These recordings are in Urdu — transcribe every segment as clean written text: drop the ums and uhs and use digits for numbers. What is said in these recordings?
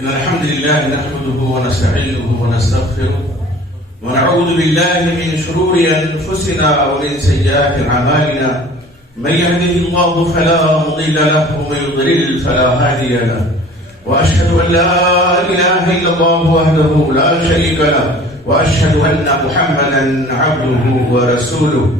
إن الحمد لله نحمده ونستعينه ونستغفره ونعوذ بالله من شرور أنفسنا ومن سيئات أعمالنا من يهده الله فلا مضل له ومن يضلل فلا هادي له وأشهد أن لا إله إلا الله وحده لا شريك له وأشهد أن محمدا عبده ورسوله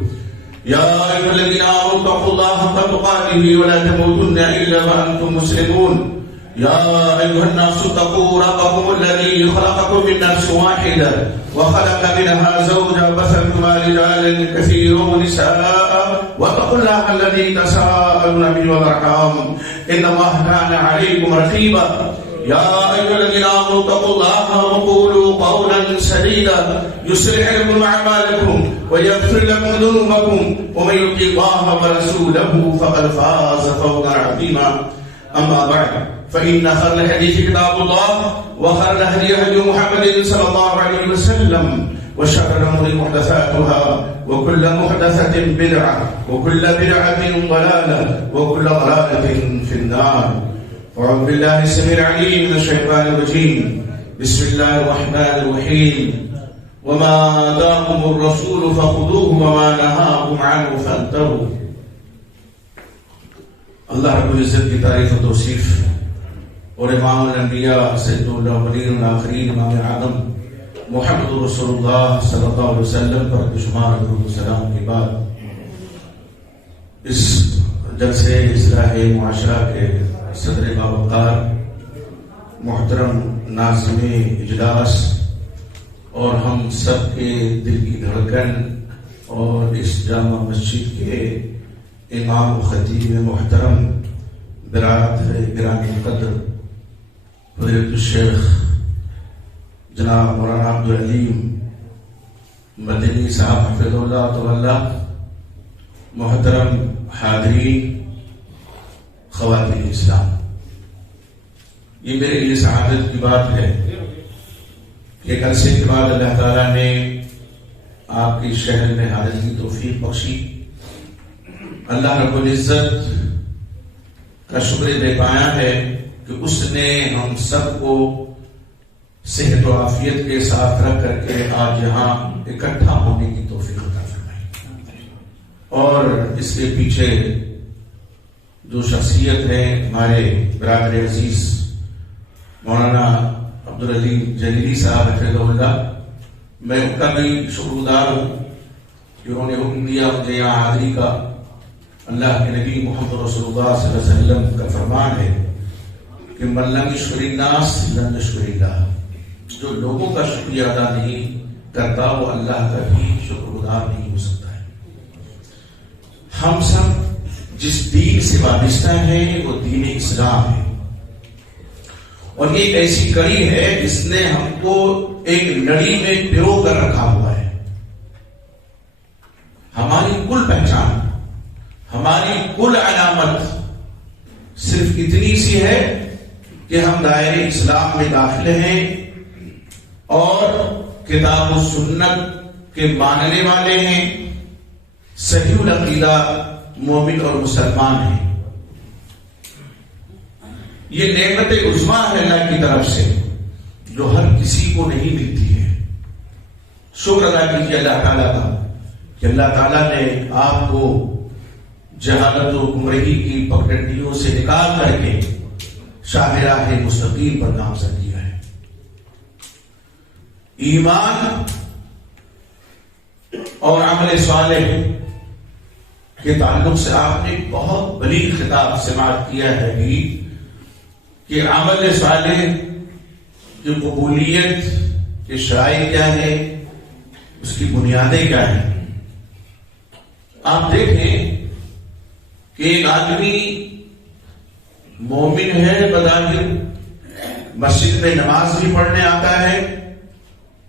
يا أيها الذين آمنوا اتقوا الله حق تقاته ولا تموتن إلا وأنتم مسلمون يا أيها الناس اتقوا ربكم الذي خلقكم من نفس واحدة وخلق منها زوجها وبث منهما رجالا كثيرا ونساء واتقوا الله الذي تساءلون به والأرحام إن الله كان عليكم رقيبا يا أيها الذين آمنوا اتقوا الله وقولوا قولا سديدا يصلح لكم أعمالكم ويغفر لكم ذنوبكم ومن يطع الله ورسوله فقد فاز فوزا عظيما أما بعد فإن خير الحديث كتاب الله وخير الهدي هدي محمد صلى الله عليه وسلم وشر الأمور محدثاتها وكل محدثة بدعة وكل بدعة ضلالة وكل ضلالة في النار. أعوذ بالله السميع العليم من الشيطان الرجيم. بسم الله الرحمن الرحيم. وما آتاكم الرسول فخذوه وما نهاكم عنه فانتهوا. اللہ رب العزت کی تعریف و توصیف اور امام الانبیاء سید الاولین والآخرین امام اعظم محمد رسول اللہ صلی اللہ علیہ وسلم پر بشمار درود و سلام کے بعد اس جلسے اصلاح معاشرہ کے صدر باوقار محترم ناظم اجلاس اور ہم سب کے دل کی دھڑکن اور اس جامع مسجد کے امام و خطیب محترم برادر گرامی قدر فضیلت الشیخ جناب مولانا عبدالعلیم مدنی صاحب حفظ اللہ تعالی، محترم حاضرین، خواتین اسلام، یہ میرے لیے سعادت کی بات ہے کہ ایک عرصے کے بعد اللہ تعالیٰ نے آپ کی شہر میں حاضری کی توفیق بخشی. اللہ رب العزت کا شکر بے پایا ہے کہ اس نے ہم سب کو صحت و عافیت کے ساتھ رکھ کر کے آج یہاں اکٹھا ہونے کی توفیق عطا فرمائی. اور اس کے پیچھے جو شخصیت ہے ہمارے برادر عزیز مولانا عبدالعلیم جلیلی صاحب حفظہ اللہ، میں ان کا بھی شکر گزار ہوں کہ انہوں نے حکم دیا مجھے یہاں حاضری کا. اللہ کے نبی محمد رسول اللہ صلی اللہ علیہ وسلم کا فرمان ہے کہ من لم یشکر الناس لم یشکر اللہ، جو لوگوں کا شکریہ ادا نہیں کرتا وہ اللہ کا بھی شکر گزار نہیں ہو سکتا ہے. ہم سب جس دین سے وابستہ ہیں وہ دین اسلام ہے، اور یہ ایسی کڑی ہے جس نے ہم کو ایک لڑی میں پیرو کر رکھا ہوا ہے. ہماری کل پہچان، ہماری کل علامت صرف اتنی سی ہے کہ ہم دائرے اسلام میں داخل ہیں اور کتاب و سنت کے ماننے والے ہیں، صحیح العقیدہ مومن اور مسلمان ہیں. یہ نعمت عظمیٰ ہے اللہ کی طرف سے جو ہر کسی کو نہیں ملتی ہے. شکر ادا کیجیے اللہ تعالیٰ کا کہ اللہ تعالیٰ نے آپ کو جہالت و گمراہی کی پگڈنڈیوں سے نکال کر کے شاہراہ مستقیم پر نامزد کیا ہے. ایمان اور عمل صالح کے تعلق سے آپ نے بہت بڑی خطاب سماعت کیا ہے کہ عمل صالح کی قبولیت کے شرائط کیا ہے، اس کی بنیادیں کیا ہیں. آپ دیکھیں کہ ایک آدمی مومن ہے، بظاہر مسجد میں نماز بھی پڑھنے آتا ہے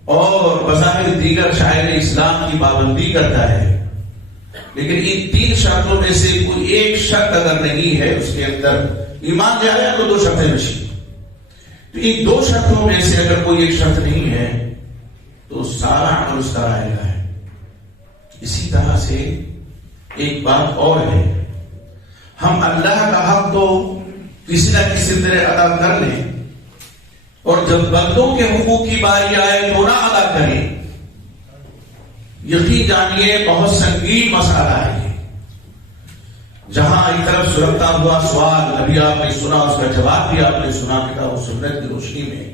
اور بظاہر دیگر شاعر اسلام کی پابندی کرتا ہے، لیکن ان تین شرطوں میں سے کوئی ایک شرط اگر نہیں ہے اس کے اندر، ایمان جائے تو دو شرطیں نشی، تو ان دو شرطوں میں سے اگر کوئی ایک شرط نہیں ہے تو سارا عمل اس کا رائے گا ہے. اسی طرح سے ایک بات اور ہے، ہم اللہ کا حق تو کسی نہ کسی طرح ادا کر لیں، اور جب بندوں کے حقوق کی باری آئے تو نہ ادا کریں، یقین جانیے بہت سنگین مسئلہ ہے۔ جہاں ایک طرف سلگتا ہوا سوال ابھی آپ نے سنا، اس کا جواب بھی آپ نے سنا کتاب و سنت کی روشنی میں،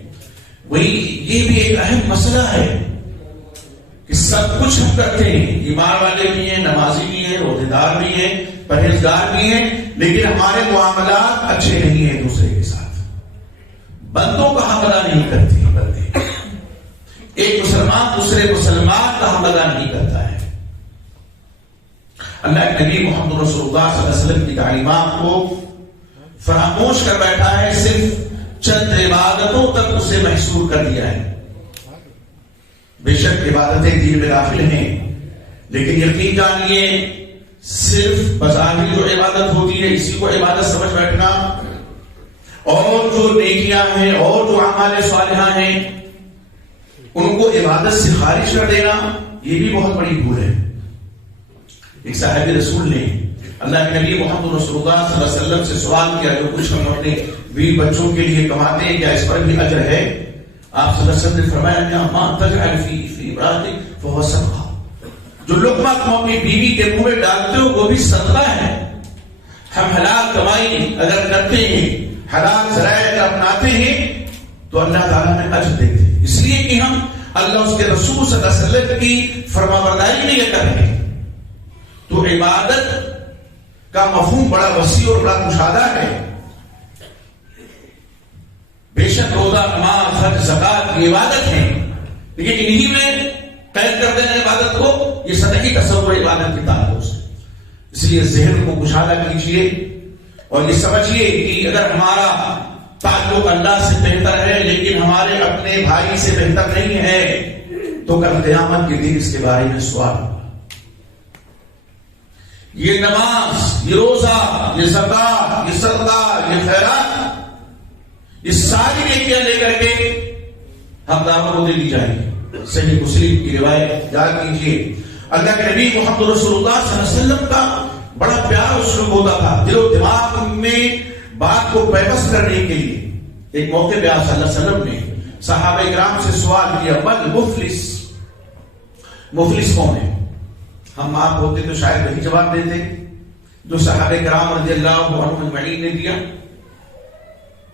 وہی یہ بھی ایک اہم مسئلہ ہے کہ سب کچھ ہم کرتے ہیں، ایمان والے بھی ہیں، نمازی بھی ہیں، روزے دار بھی ہیں، پرہیزگار بھی ہیں، لیکن ہمارے معاملات اچھے نہیں ہیں دوسرے کے ساتھ، بندوں کا حق ادا نہیں کرتے بندے، ایک مسلمان دوسرے مسلمان کا حق ادا نہیں کرتا ہے۔ اللہ کے نبی محمد رسول اللہ صلی اللہ علیہ وسلم کی تعلیمات کو فراموش کر بیٹھا ہے، صرف چند عبادتوں تک اسے محصور کر دیا ہے۔ بے شک عبادتیں دین میں داخل ہیں، لیکن یقین جانیے صرف بظاہر جو عبادت ہوتی ہے اسی کو عبادت سمجھ بیٹھنا، اور جو نیکیاں ہیں اور جو اعمال صالحہ ہیں ان کو عبادت سے خارج کر دینا، یہ بھی بہت بڑی بھول ہے۔ ایک صاحب رسول نے اللہ کے نبی محمد رسول اللہ صلی اللہ علیہ وسلم سے سوال کیا، جو کچھ ہم اپنے بیوی بچوں کے لیے کماتے ہیں کیا اس پر بھی اجر ہے؟ آپ صلی اللہ علیہ وسلم نے فرمایا ما تجعل فی امرأتک فہو صدقہ، جو لقمہ تم اپنی بیوی کے منہ میں ڈالتے ہو وہ بھی صدقہ ہے۔ ہم حلال کمائی اگر کرتے ہیں، حلال ذرائع اگر اپناتے ہیں تو اللہ تعالیٰ میں اجر دیتے ہیں، اس لیے کہ ہم اللہ اس کے رسول صلی اللہ علیہ وسلم کی فرمانبرداری نہیں کر رہے۔ تو عبادت کا مفہوم بڑا وسیع اور بڑا مشاہدہ ہے۔ بے شک روزہ، نماز، حج، زکات کی عبادت ہے، لیکن انہی میں قید کر دینا عبادت کو، یہ سطحی تصور عبادت کے تعلق سے۔ اس لیے ذہن کو مشاہدہ کیجیے اور یہ سمجھیے کہ اگر ہمارا تعلق اللہ سے بہتر ہے لیکن ہمارے اپنے بھائی سے بہتر نہیں ہے تو کل قیامت کے دن اس کے بارے میں سوال ہوگا۔ یہ نماز، یہ روزہ، یہ زکات، یہ صدقہ، یہ خیرات، یہ ساری نیکیاں لے کر کے ہم دعوت کو دے دی جائیں گے۔ صحیح مسلم کی روایت یاد کیجیے، اللہ کے نبی محمد رسول اللہ صلی اللہ علیہ وسلم کا بڑا پیار اسلوب ہوتا تھا، دل و دماغ میں بات کو پیوست کرنے کے لیے۔ ایک موقع پہ آپ صلی اللہ علیہ وسلم نے صحابہ کرام سے سوال کیا، من مفلس، مفلس کون ہے؟ ہم آپ ہوتے تو شاید وہی جواب دیتے جو صحابہ کرام رضی اللہ عنہم اجمعین نے دیا۔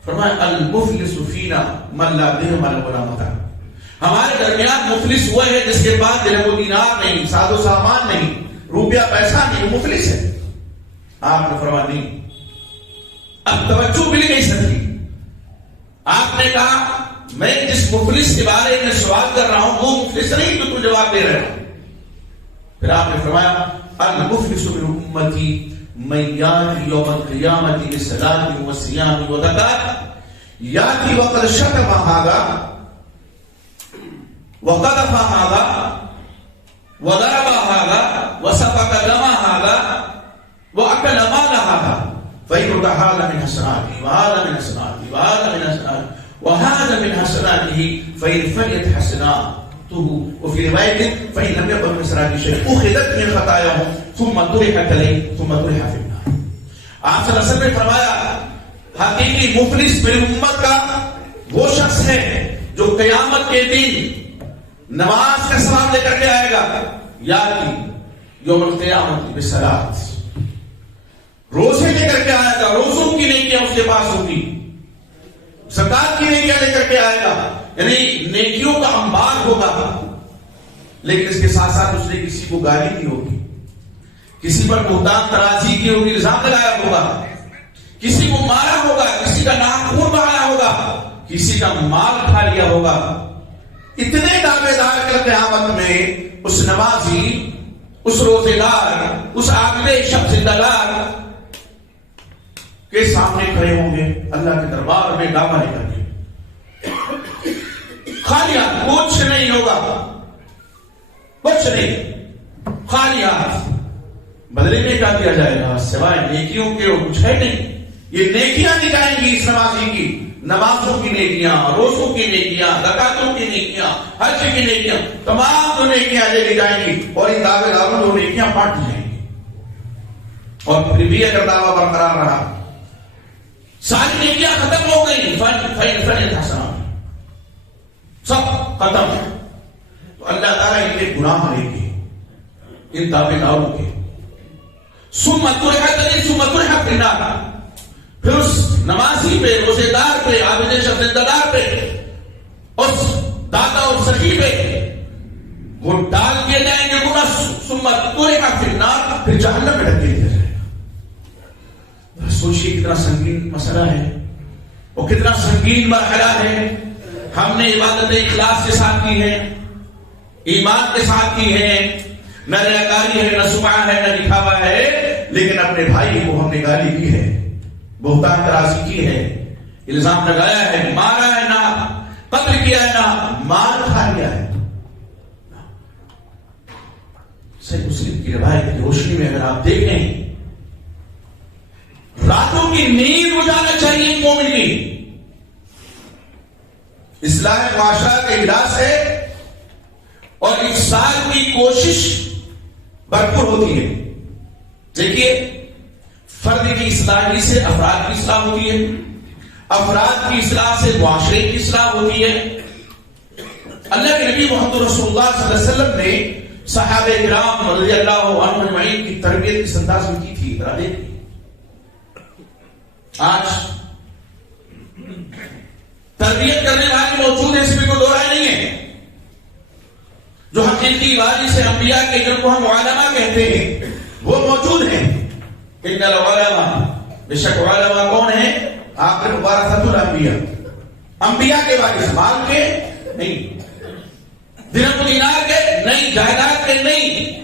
فرمایا المفلس فینا من لا درہم ولا متاع، ہمارے درمیان مفلس وہ ہے جس کے پاس درہم و دینار نہیں، ساز و سامان نہیں، روپیہ پیسہ نہیں، وہ مفلس ہے۔ آپ نے فرمایا نہیں، اب توجہ مل گئی سکی۔ آپ نے کہا میں جس مفلس کے بارے میں سوال کر رہا ہوں وہ مفلس نہیں جو تم جواب دے رہے ہو۔ پھر آپ نے فرمایا المفلس من امتی من یاتی یوم القیامت بالصلاۃ والصیام والزکاۃ یاتی وقد شتم ھذا وقذف ھذا وضرب ھذا وسفك دم ھذا واكل مال ھذا فإن هذا من حسناته وهذا من حسناته وهذا من حسناته وهذا من حسناته فإن فنيت حسناته وفي رواية فإن لم يكن من حسناته شيء أخذت من خطاياهم ثم طرحت عليه ثم طرح في النار۔ آپ صلی اللہ علیہ وسلم نے فرمایا حقیقی مفلس میری امت کا وہ شخص ہے جو قیامت کے دن نماز کا ثواب لے کر کے آئے گا، یاتی یوم القیامت بالصلاۃ، روزے لے کر کے آئے گا، روزوں کی نیکیاں اس کے پاس ہوگی، زکات کی نیکیاں لے کر کے آئے گا، یعنی نیکیوں کا انبار ہوگا، لیکن اس کے ساتھ ساتھ اس نے کسی کو گالی دی ہوگی، کسی پر بہتان ترازی کی ہوگی، الزام لگایا ہوگا، کسی کو مارا ہوگا، کسی کا ناخون بہایا ہوگا، کسی کا مال کھا لیا ہوگا۔ اتنے دعوے دار کر قیامت میں اس نمازی، اس روزے دار، اس عابد شب زندہ دار کے سامنے کھڑے ہوں گے اللہ کے دربار میں دعویٰ لے کر کے، خالی ہاتھ، کچھ نہیں ہوگا، کچھ نہیں، خالی ہاتھ۔ بدلے میں کیا دیا جائے گا سوائے نیکیوں کے اور کچھ ہے نہیں۔ یہ نیکیاں دی جائیں گی اس نمازی کی، نمازوں کی نیکیاں، روزوں کی نیکیاں، زکاتوں کی نیکیاں، حج کی نیکیاں، تمام جو نیکیاں لے لی جائیں گی اور ان دعوے داروں کو نیکیاں بانٹ دی جائیں گی۔ اور پھر بھی اگر دعویٰ برقرار رہا، ساری نیکیاں ختم ہو گئی، فن حسنات، ختم. تو اللہ تعالیٰ ان کے گناہ لیں گے, ان تابع داروں کے. ثم طرح فی النار, پھر اس نمازی پہ, روزے دار پہ, عابد شمسدار پہ, اس داتا اور سخی پہ وہ ڈال دیے جائیں گے گناہ. ثم طرح فی النار, پھر جہنم میں ڈال دیا جائے گا. سوچیے کتنا سنگین مسئلہ ہے اور کتنا سنگین مرحلہ ہے. ہم نے عبادت اخلاص کے ساتھ کی ہے, ایمان کے ساتھ کی ہے, نہ ریاکاری ہے, نہ سمعہ ہے, نہ دکھاوا ہے, لیکن اپنے بھائی کو ہم نے گالی دی ہے, بہتان ترازی کی ہے, الزام لگایا ہے, مارا ہے, نہ قتل کیا ہے, نہ مار کھا لیا ہے. صحیح مسلم کی روایت کی روشنی میں اگر آپ دیکھیں, راتوں کی نیند اٹھانا چاہیے مومن کی. اصلاح معاشرہ کا اجلاس ہے اور افساد کی کوشش بھرپور ہوتی ہے. دیکھیے, فرد کی اصلاح سے افراد کی اصلاح ہوتی ہے, افراد کی اصلاح سے معاشرے کی اصلاح ہوتی ہے. اللہ کے نبی محمد رسول اللہ صلی اللہ علیہ وسلم نے صحابہ کرام رضی اللہ عنہم اجمعین کی تربیت کس انداز میں کی تھی, ذرا دیکھیں. آج تربیت کرنے والے موجود ہیں, اس میں کوئی دو رائے نہیں ہے. جو حقیقی واری سے انبیاء کے جن کو ہم علماء کہتے ہیں وہ موجود ہیں. ان العلماء, بے شک علماء کون ہیں؟ آخر ورثۃ الانبیاء, انبیاء کے وارث, مال کے نہیں, درہم و دینار کے نہیں, جائیداد کے نہیں.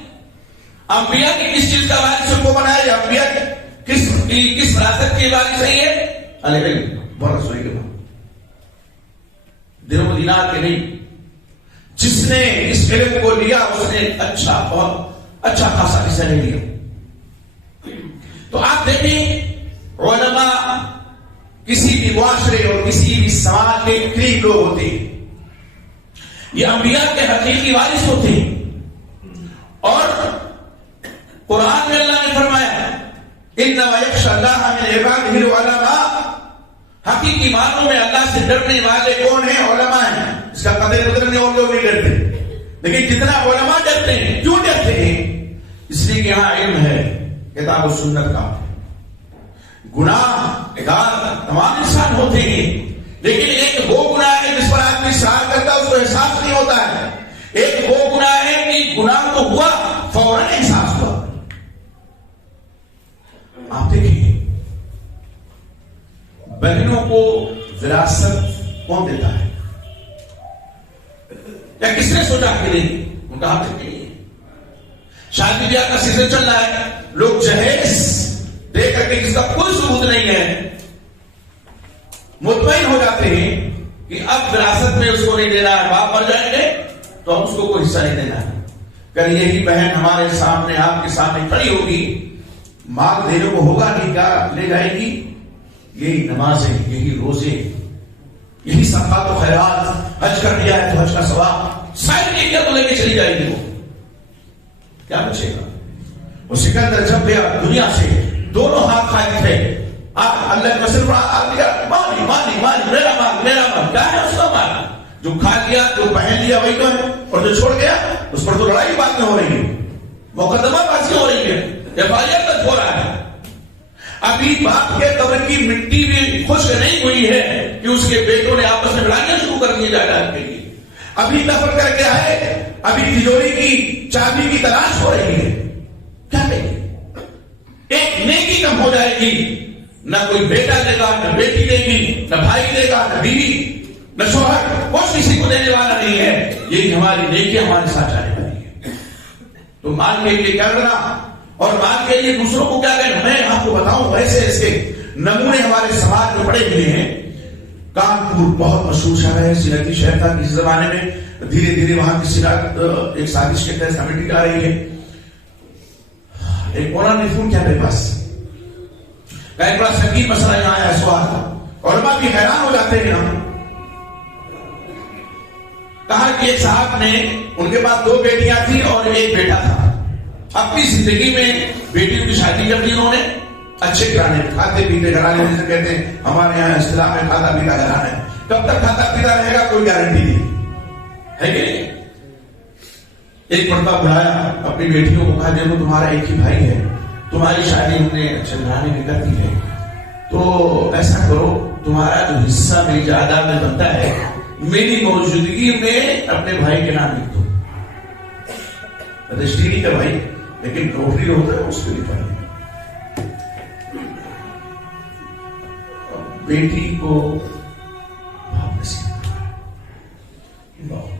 انبیاء کی کس چیز کا وارث کو بنایا جائے؟ انبیاء کس وراثت کی وارث ہے یہ؟ العلم, ورث ہوئے گا, درہم و دینار کے نہیں. جس نے اس علم کو لیا اس نے اچھا, بہت اچھا خاصا حصہ لے لیا. تو آپ دیکھیں, علماء کسی بھی معاشرے اور کسی بھی سماج کے قریب لوگ ہوتے ہیں. یہ انبیاء کے حقیقی وارث ہوتے ہیں. اور قرآن میں اللہ نے فرمایا انما یخشی اللہ من عبادہ العلماء, حقیقی معنوں میں اللہ سے ڈرنے والے کون ہیں؟ علماء ہیں. اس کا قدر بدلنے اور لوگ نہیں ڈرتے, لیکن جتنا علماء ڈرتے ہیں. کیوں ڈرتے ہیں؟ اس لیے کہ یہاں علم ہے, کتاب و سنت کا. گناہ گار تمام انسان ہوتے ہیں, لیکن ایک وہ گناہ ہے جس پر آدمی اصرار کرتا ہے, اس کو احساس نہیں ہوتا ہے. ایک وہ گناہ ہے کہ گناہ تو ہوا, فوراً احساس ہوا. آپ دیکھیے, بہنوں کو وراثت کون دیتا ہے؟ یا کس نے سوچا کہ نہیں؟ ان کا حق نہیں ہے. شادی بیاہ کا سیزن چل رہا ہے, لوگ جہیز دے کر کے جس کا کوئی ثبوت نہیں ہے مطمئن ہو جاتے ہیں کہ اب وراثت میں اس کو نہیں دینا ہے, باپ مر جائیں گے تو ہم اس کو کوئی حصہ نہیں دینا ہے. کل یہی بہن ہمارے سامنے, آپ کے سامنے کھڑی ہوگی, مال دینے کو ہوگا نہیں, کیا لے جائے گی؟ یہی نمازیں, یہی روزے, یہی صدقات و خیرات. حج کر دیا ہے تو حج کا ثواب سائن کیا تو لے کے چلی جائے گی. وہ کیا بچے گا؟ وہ سکندر جب گیا دنیا سے, دونوں ہاتھ خالی تھے. اللہ کے مسئلہ مانی مانی مانی, میرا مال میرا مال. کیا ہے اس کا مال؟ جو کھا لیا, جو پہن لیا وہی تو ہے, اور جو چھوڑ گیا اس پر تو لڑائی بات میں ہو رہی ہے, مقدمہ بازی ہو رہی ہے, FIR تک ہو رہا ہے. ابھی باپ کے قبر کی مٹی بھی خشک نہیں ہوئی ہے کہ اس کے بیٹوں نے آپس میں لڑائیاں شروع کر دی جائیداد کے لیے. ابھی دفن کر کے آئے, ابھی تجوری کی چابی کی تلاش ہو رہی ہے. کیا کہیں گے؟ ایک نیکی کم ہو جائے گی, نہ کوئی بیٹا دے گا, نہ بیٹی دے گی, نہ بھائی دے گا, نہ بیوی, نہ شوہر, کچھ کسی کو دینے والا نہیں ہے. یہی ہماری نیکی ہمارے ساتھ آنے والی ہے. تو مال کے لیے کیا کرنا اور مال کے لیے دوسروں کو کیا کہنا؟ میں آپ کو بتاؤں, ویسے ایسے نمونے ہمارے سماج میں پڑے ہوئے ہیں. کانپور بہت مشہور شہر ہے, سیاحتی شہر تھا کسی زمانے میں. دھیرے دھیرے وہاں کی ایک سازش کے تحت کمیٹی آ رہی ہے. ایک مولانا نے فون کیا میرے پاس, ایک بڑا سنگین مسئلہ یہاں آیا, سوال تھا, علماء بھی حیران ہو جاتے ہیں. ہم کہا کہ ایک صاحب نے, ان کے پاس 2 بیٹیاں تھیں اور ایک بیٹا تھا. اپنی زندگی میں بیٹیوں کی شادی کر دی انہوں نے, اچھے گھرانے, کھاتے پیتے گھرانے, جیسے کہتے ہیں ہمارے یہاں اصطلاح میں کھاتا پیتا گھرانا ہے. کب تک کھاتا پیتا رہے گا کوئی گارنٹی نہیں. ہے کہ نہیں؟ ایک مرتبہ بلایا اپنی بیٹیوں کو، کہا دیکھو تمہارا ایک ہی بھائی ہے، تمہاری شادی ہم نے اچھے گھرانے میں کر دی ہے، تو ایسا کرو تمہارا جو حصہ میری جائیداد میں بنتا ہے میری موجودگی میں اپنے بھائی کے نام لکھ دو. رجسٹری نہیں کروائی لیکن نوٹری جو ہوتا ہے اس پہ لکھوائی. بیٹی کو باپ نصیب کروایا.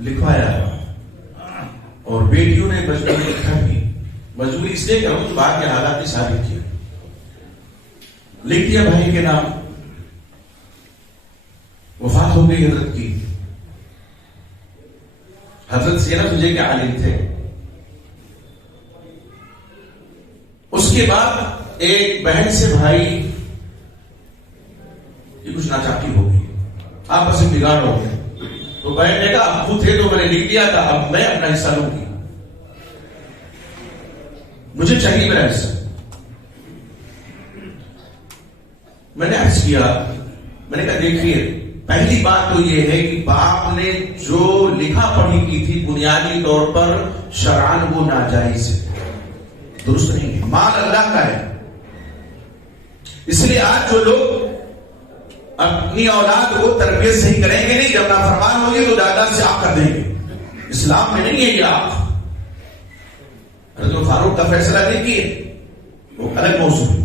لکھوایا اور بیٹیوں نے مجبوری لکھا بھی. مجبوری اس لیے کہ ہم بعد کے حالات کی ثابت کیا. لکھ دیا بھائی کے نام. وفات ہو گئی حضرت کی. حضرت سینا تجھے کے عالم تھے. اس کے بعد ایک بہن سے بھائی کی کچھ ناچاکی ہو گئی, آپس میں بگاڑ ہو گئے. تو بہن نے کہا ابو تھے تو میں نے لکھ دیا تھا, اب میں اپنا حصہ لوں گی, مجھے چاہیے میرا حصہ. میں نے عرض کیا, میں نے کہا دیکھیے پہلی بات تو یہ ہے کہ باپ نے جو لکھا پڑھی کی تھی بنیادی طور پر شرعاً وہ ناجائز ہے, درست نہیں ہے. مال اللہ کا ہے. اس لیے آج جو لوگ اپنی اولاد کو تربیت صحیح کریں گے نہیں, جب نافرمان ہوگی تو جائیداد سے آگ کر دیں گے. اسلام میں نہیں ہے یہ آگ. حضرت فاروق کا فیصلہ دیکھیے, وہ الگ موضوع ہے.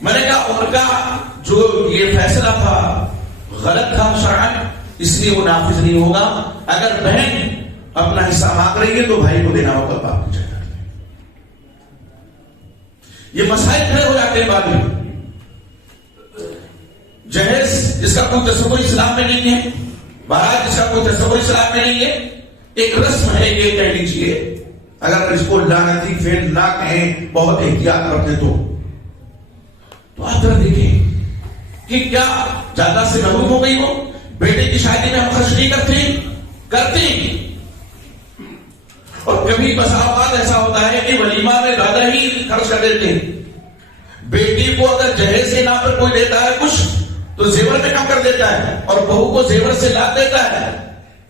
میں نے کہا ان کا جو یہ فیصلہ تھا غلط تھا شرعاً, اس لیے وہ نافذ نہیں ہوگا. اگر بہن اپنا حصہ مانگ رہی ہے تو بھائی کو دینا ہوگا باپ کی جگہ. یہ مسائل کھڑے ہو جاتے ہیں بعد میں. جہیز جس کا کوئی تصور اسلام میں نہیں ہے, بارات جس کا کوئی تصور اسلام میں نہیں ہے, ایک رسم ہے یہ کہہ لیجیے. اگر اس کو لعنتی فعل نہ کہیں, بہت احتیاط کرتے تو آپ ذرا دیکھیں کہ کیا زیادہ سے محروم ہو گئی وہ. بیٹے کی شادی میں ہم خرچ نہیں کرتے ہیں. اور کبھی بسا اوقات ایسا ہوتا ہے کہ ولیمہ میں زیادہ ہی خرچ کر دیتے ہیں. بیٹی کو اگر جہیز کے نام پر کوئی دیتا ہے کچھ تو زیور میں کم کر دیتا ہے, اور بہو کو زیور سے لاد دیتا ہے.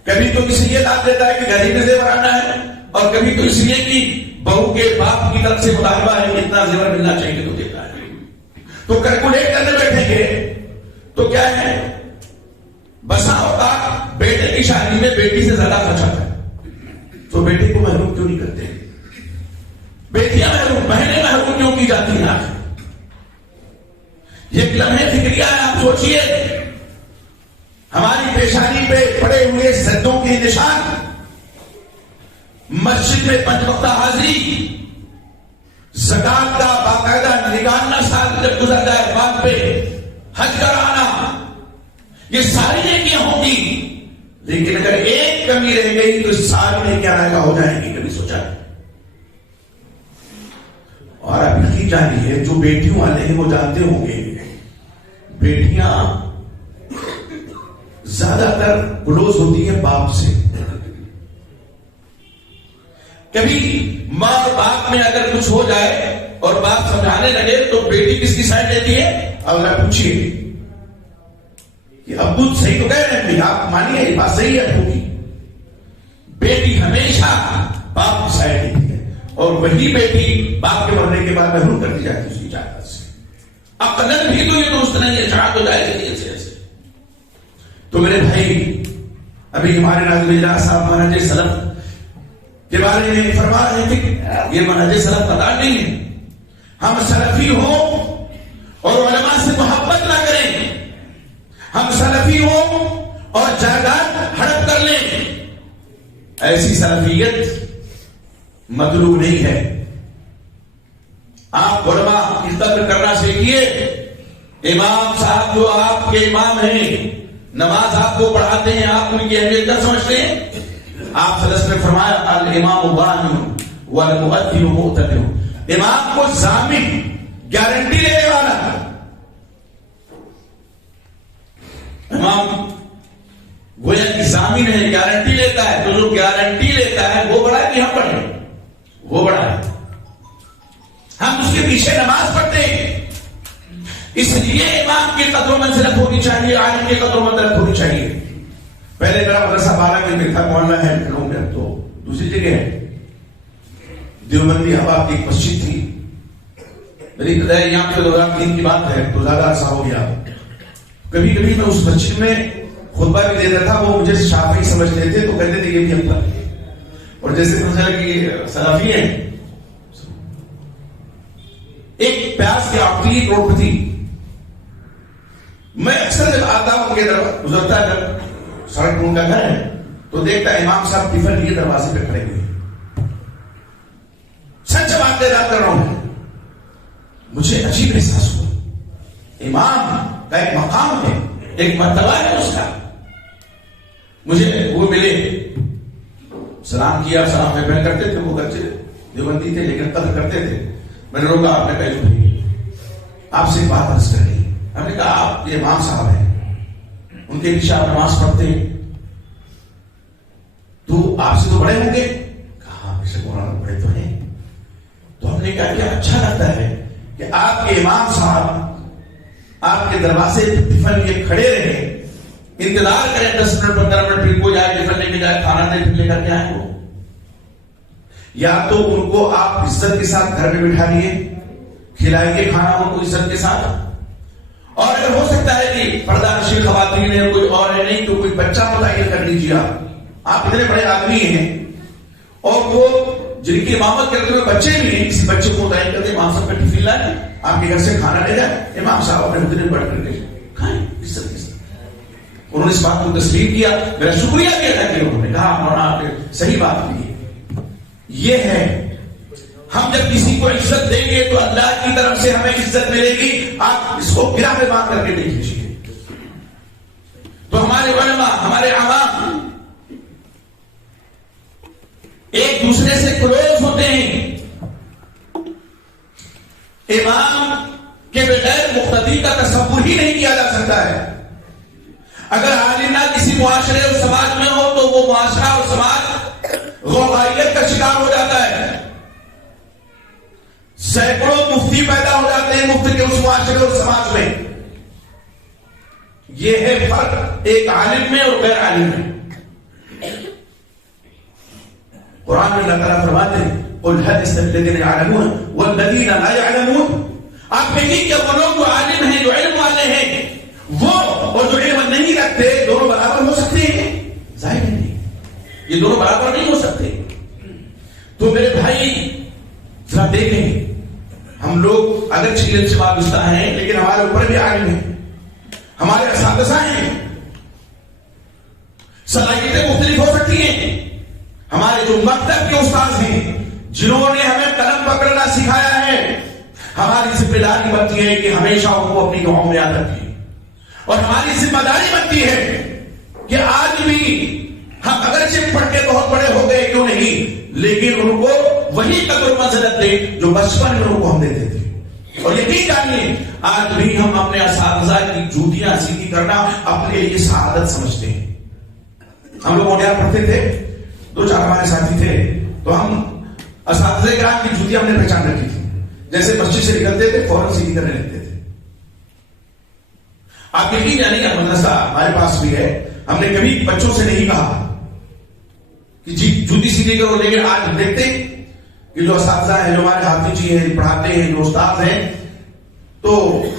کبھی تو اس لیے لاد دیتا ہے کہ گھر میں زیور آنا ہے, اور کبھی تو اس لیے کہ بہو کے باپ کی طرف سے مطالبہ ہے کہ اتنا زیور ملنا چاہیے تو دیتا ہے. تو کیلکولیٹ کرنے بیٹھیں گے تو کیا ہے, بسا اوقات بیٹے کی شادی میں بیٹی سے زیادہ خرچ آتا ہے. تو بیٹے کو محروم کیوں نہیں کرتے؟ بیٹیاں محروم, بہنیں محروم کیوں کی جاتی ہیں؟ یہ لمحے فکریہ ہے. آپ سوچئے ہماری پیشانی پہ پڑے ہوئے سجدوں کے نشان, مسجد میں 5 وقتہ حاضری, زکات کا باقاعدہ نکالنا، سال جب گزر جائے بعد پہ حج کرانا، یہ ساری نیکیاں ہوں گی، لیکن اگر ایک کمی رہ گئی تو ساری نیکیاں ناکا ہو جائیں گی. کبھی سوچا ہے؟ اور اب یہ جانیے جو بیٹیوں والے ہیں وہ جانتے ہوں گے، بیٹیاں زیادہ تر کلوز ہوتی ہیں باپ سے. کبھی ماں اور باپ میں اگر کچھ ہو جائے اور باپ سمجھانے لگے تو بیٹی کس کی سائڈ لیتی ہے؟ اب آپ پوچھیے کہ ابو صحیح تو کہہ رہے ہیں، آپ مانیے یہ بات صحیح ہے ابو کی. بیٹی ہمیشہ باپ کی سائڈ لیتی ہے اور وہی بیٹی باپ کے مرنے کے بعد محروم کر دی جاتی ہے اس کی اجازت سے. عقلاً بھی تو یہ درست نہیں ہے، چاہت ہو جائے گی ایسے. تو میرے بھائی، ابھی ہمارے ناظم اجلاس صاحب منہج سلف کے بارے میں فرما رہے تھے کہ یہ منہج سلف بتا نہیں ہے. ہم سلفی ہوں اور علماء سے محبت نہ کریں، ہم سلفی ہوں اور جائیداد ہڑپ کر لیں، ایسی سلفیت مطلوب نہیں ہے. آپ علماء کی قدر کرنا سیکھیے. امام صاحب جو آپ کے امام ہیں، نماز آپ کو پڑھاتے ہیں، آپ ان کی اہمیت نہ سمجھتے ہیں. آپ صلی اللہ علیہ وسلم نے فرمایا الامام ضامن والمؤذن مؤتمن. امام کو ضامن، گارنٹی لینے والا. امام گویا کہ ضامن ہے، گارنٹی لیتا ہے. تو جو گارنٹی لیتا ہے وہ بڑا ہے کہ ہم پڑھیں؟ وہ بڑا ہے. ہم اس کے پیچھے نماز پڑھتے ہیں. اس لیے امام کی قدر و منزلت ہونی چاہیے، عالم کی قدر و منزلت ہونی چاہیے. پہلے میرا مدرسہ بالا میں تھا، محلہ ہے میں تو دوسری جگہ ہے دیوبندی احباب کی ایک مسجد تھی. میری ابتدائی یہاں پہ 2003 کی بات ہے، تو زیادہ عرصہ ہو گیا. کبھی کبھی میں اس مسجد میں خطبہ بھی دیتا تھا، وہ مجھے شافعی سمجھتے تھے تو کہتے تھے یہ بھی ہم. اور جیسے سمجھا کہ سلفی ہیں. ایک پیاس کی آخری روڈ پہ تھی. میں اکثر جب آتا ہوں کہ گزرتا ہے، جب سڑک ان کا گھر ہے تو دیکھتا امام صاحب ٹفن لیے دروازے پہ کھڑے ہوئے. سچ بات کر رہا ہوں، مجھے عجیب احساس ہوا. امام کا ایک مقام ہے، ایک مرتبہ ہے اس کا. مجھے وہ ملے، سلام کیا، سلام میں پہن کرتے تھے، وہ بچے دیوبندی تھے لیکن قدر کرتے تھے. میں نے روکا، آپ نے کہا بھائی آپ سے بات عرض کرنی. ہم نے کہا آپ یہ امام صاحب ہیں، ان کے پیچھے آپ نماز پڑھتے ہیں تو آپ سے تو بڑے ہوں گے؟ کہا بے شک مولانا بڑے تو ہیں. تو ہم نے کہا کہ اچھا لگتا ہے کہ آپ کے امام صاحب آپ کے دروازے ٹفن لیے کھڑے رہے، انتظار کریں 10 منٹ 15 منٹ، پھر کوئی جائے ٹفن لے کے جائے، کھانا دے پھر لے کر کے آئے. وہ یا تو ان کو آپ عزت کے ساتھ گھر میں بٹھا لیے، کھلائیے کھانا ان کو عزت کے ساتھ. اور اگر ہو سکتا ہے کہ پردہ نشین خواتین ہے، کوئی اور ہے نہیں، تو کوئی بچہ متعین کر لیجیے. آپ اتنے بڑے آدمی ہیں اور وہ جن کی امامت کرتے ہوئے بچے بھی ہیں، کسی بچے کو متعین کرتے امام صاحب کا ٹفن لائے، آپ کے گھر سے کھانا لے جائے، امام صاحب اپنے حجرے میں بیٹھ کر کے کھائیں عزت کے ساتھ. انہوں نے اس بات کو تسلیم کیا، میرا شکریہ کیا تھا کہ انہوں نے کہا مولانا آپ نے صحیح بات کی. یہ ہے، ہم جب کسی کو عزت دیں گے تو اللہ کی طرف سے ہمیں عزت ملے گی. آپ اس کو گرا میں بات کر کے دیکھ لیجیے. تو ہمارے علماء، ہمارے عوام ایک دوسرے سے کلوز ہوتے ہیں. امام کے بغیر مقتدی کا تصور ہی نہیں کیا جا سکتا ہے. اگر عالم نہ کسی معاشرے اور سماج میں ہو تو وہ معاشرہ اور سماج غوغائیت کا شکار ہو جاتا ہے. سینکڑوں مفتی پیدا ہو جاتے ہیں مفتی کے اس معاشرے اور سماج میں. یہ ہے فرق ایک عالم میں اور غیر عالم میں. قرآن میں اللہ تعالیٰ فرماتے ہیں قل هل يستوي الذين يعلمون والذين لا يعلمون. آپ دیکھیں کہ وہ لوگ جو عالم ہیں، جو علم والے ہیں، وہ اور جو علم نہیں رکھتے، دونوں برابر ہو سکتے ہیں؟ ظاہر نہیں، یہ دونوں برابر نہیں ہو سکتے. تو میرے بھائی ذرا دیکھیں، ہم لوگ اگر علم سے وابستہ ہیں لیکن ہمارے اوپر بھی عالم ہیں، ہمارے اساتذہ ہیں، صلاحیتیں مختلف ہو سکتی ہیں. ہمارے جو مکتب کے استاد ہیں، جنہوں نے ہمیں قلم پکڑنا سکھایا ہے، ہماری ذمہ داری بنتی ہے کہ ہمیشہ ان کو اپنی دعاؤں میں یاد رکھیں، اور ہماری ذمہ داری بنتی ہے کہ آج بھی ہم اگرچہ پڑھ کے بہت بڑے ہو گئے کیوں نہیں، لیکن ان کو وہی قدر و منزلت دے جو بچپن میں ان کو ہم دیتے تھے۔ اور یقین جانیے آج بھی ہم اپنے اساتذہ کی جوتیاں سیدھی کرنا اپنے لیے سعادت سمجھتے ہیں۔ ہم لوگ موڈیا پڑھتے تھے، 2-4 ہمارے ساتھی تھے، تو ہم اساتذہ کرام کی جوتیاں ہم نے پہچان رکھی تھی، جیسے مسجد سے نکلتے تھے فوراً سیدھی کرنے لگتے تھے۔ آپ یقین جانیے کہ مدرسہ ہمارے پاس بھی ہے، ہم نے کبھی بچوں سے نہیں کہا کہ جی جوتی سیدھی کرو، لیکن آج ہم دیکھتے کہ جو اساتذہ ہیں، جو ہمارے حافظ جی ہیں، پڑھاتے ہیں، جو استاد ہیں، تو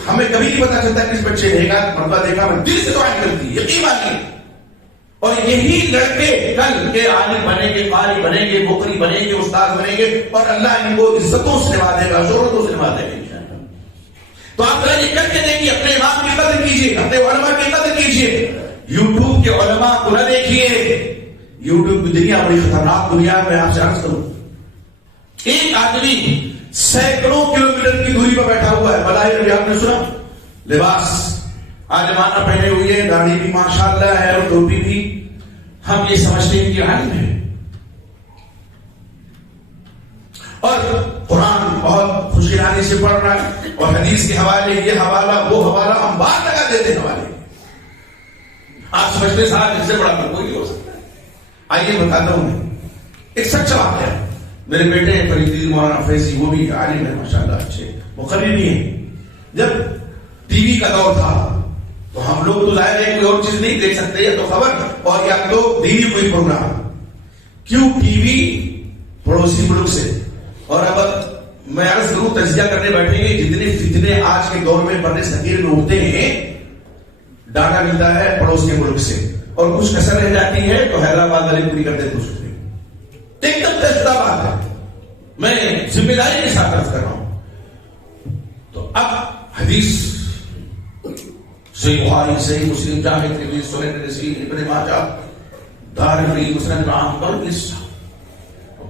ہمیں کبھی نہیں پتا چلتا کس بچے نے ایک مرتبہ دیکھا میں دل سے دعائیں کرتی، یقین مانیے۔ اور یہی لڑکے کل کے عالم بنیں گے، قاری بنیں گے، مقری بنیں گے، استاد بنیں گے، اور اللہ ان کو عزتوں سے نوازے گا، شہرتوں سے نوازے گا انشاءاللہ۔ تو آپ ذرا یہ کر کے دیکھیے، اپنے امام کی قدر کیجیے، اپنے علماء کی قدر کیجیے۔ یوٹیوب کے علماء کو نہ دیکھیے، یوٹیوب کی دنیا بڑی خطرناک دنیا میں آپ سے عرض کروں۔ ایک آدمی سینکڑوں کلومیٹر کی دوری پر بیٹھا ہوا ہے، بلائے کبھی آپ نے سنا؟ لباس عالمانہ پہنے ہوئے، داڑھی بھی ماشاءاللہ ہے اور ٹوپی بھی، ہم یہ سمجھتے ہیں کہ عالم ہے، اور قرآن بہت خوشگواری سے پڑھ رہا ہے، اور حدیث کے حوالے، یہ حوالہ وہ حوالہ، ہم بات لگا دیتے ہیں حوالے۔ آپ سمجھتے صاحب اس سے بڑا کوئی نہیں ہو سکتا۔ آئیے بتاتا ہوں میں ایک سچا واقعہ ہے۔ میرے بیٹے فرید مولانا فیضی، وہ بھی عالم ہے ماشاءاللہ، اچھے مقرر بھی ہیں۔ جب ٹی وی کا دور تھا تو ہم لوگ تو ظاہر ہے کوئی اور چیز نہیں دیکھ سکتے، یا تو خبر اور یا تو دینی کوئی پروگرام، کیوں ٹی وی پڑوسی ملک سے۔ اور اب میں عرض کروں، تجزیہ کرنے بیٹھیں گے، جتنے فتنے آج کے دور میں برِ صغیر میں اٹھتے ہیں، ڈاٹا ملتا ہے پڑوس کے ملک سے، اور کچھ کسر رہ جاتی ہے تو حیدرآباد والے پوری کر دیتے ہیں۔ ایک دم تجزیہ بات ہے، میں ذمہ داری کے ساتھ عرض کر رہا ہوں۔ تو اب حدیث صحیح بخاری، صحیح مسلم، جامع ترمذی، سنن نسائی، ابن ماجہ، دارمی، مسند احمد، اور اس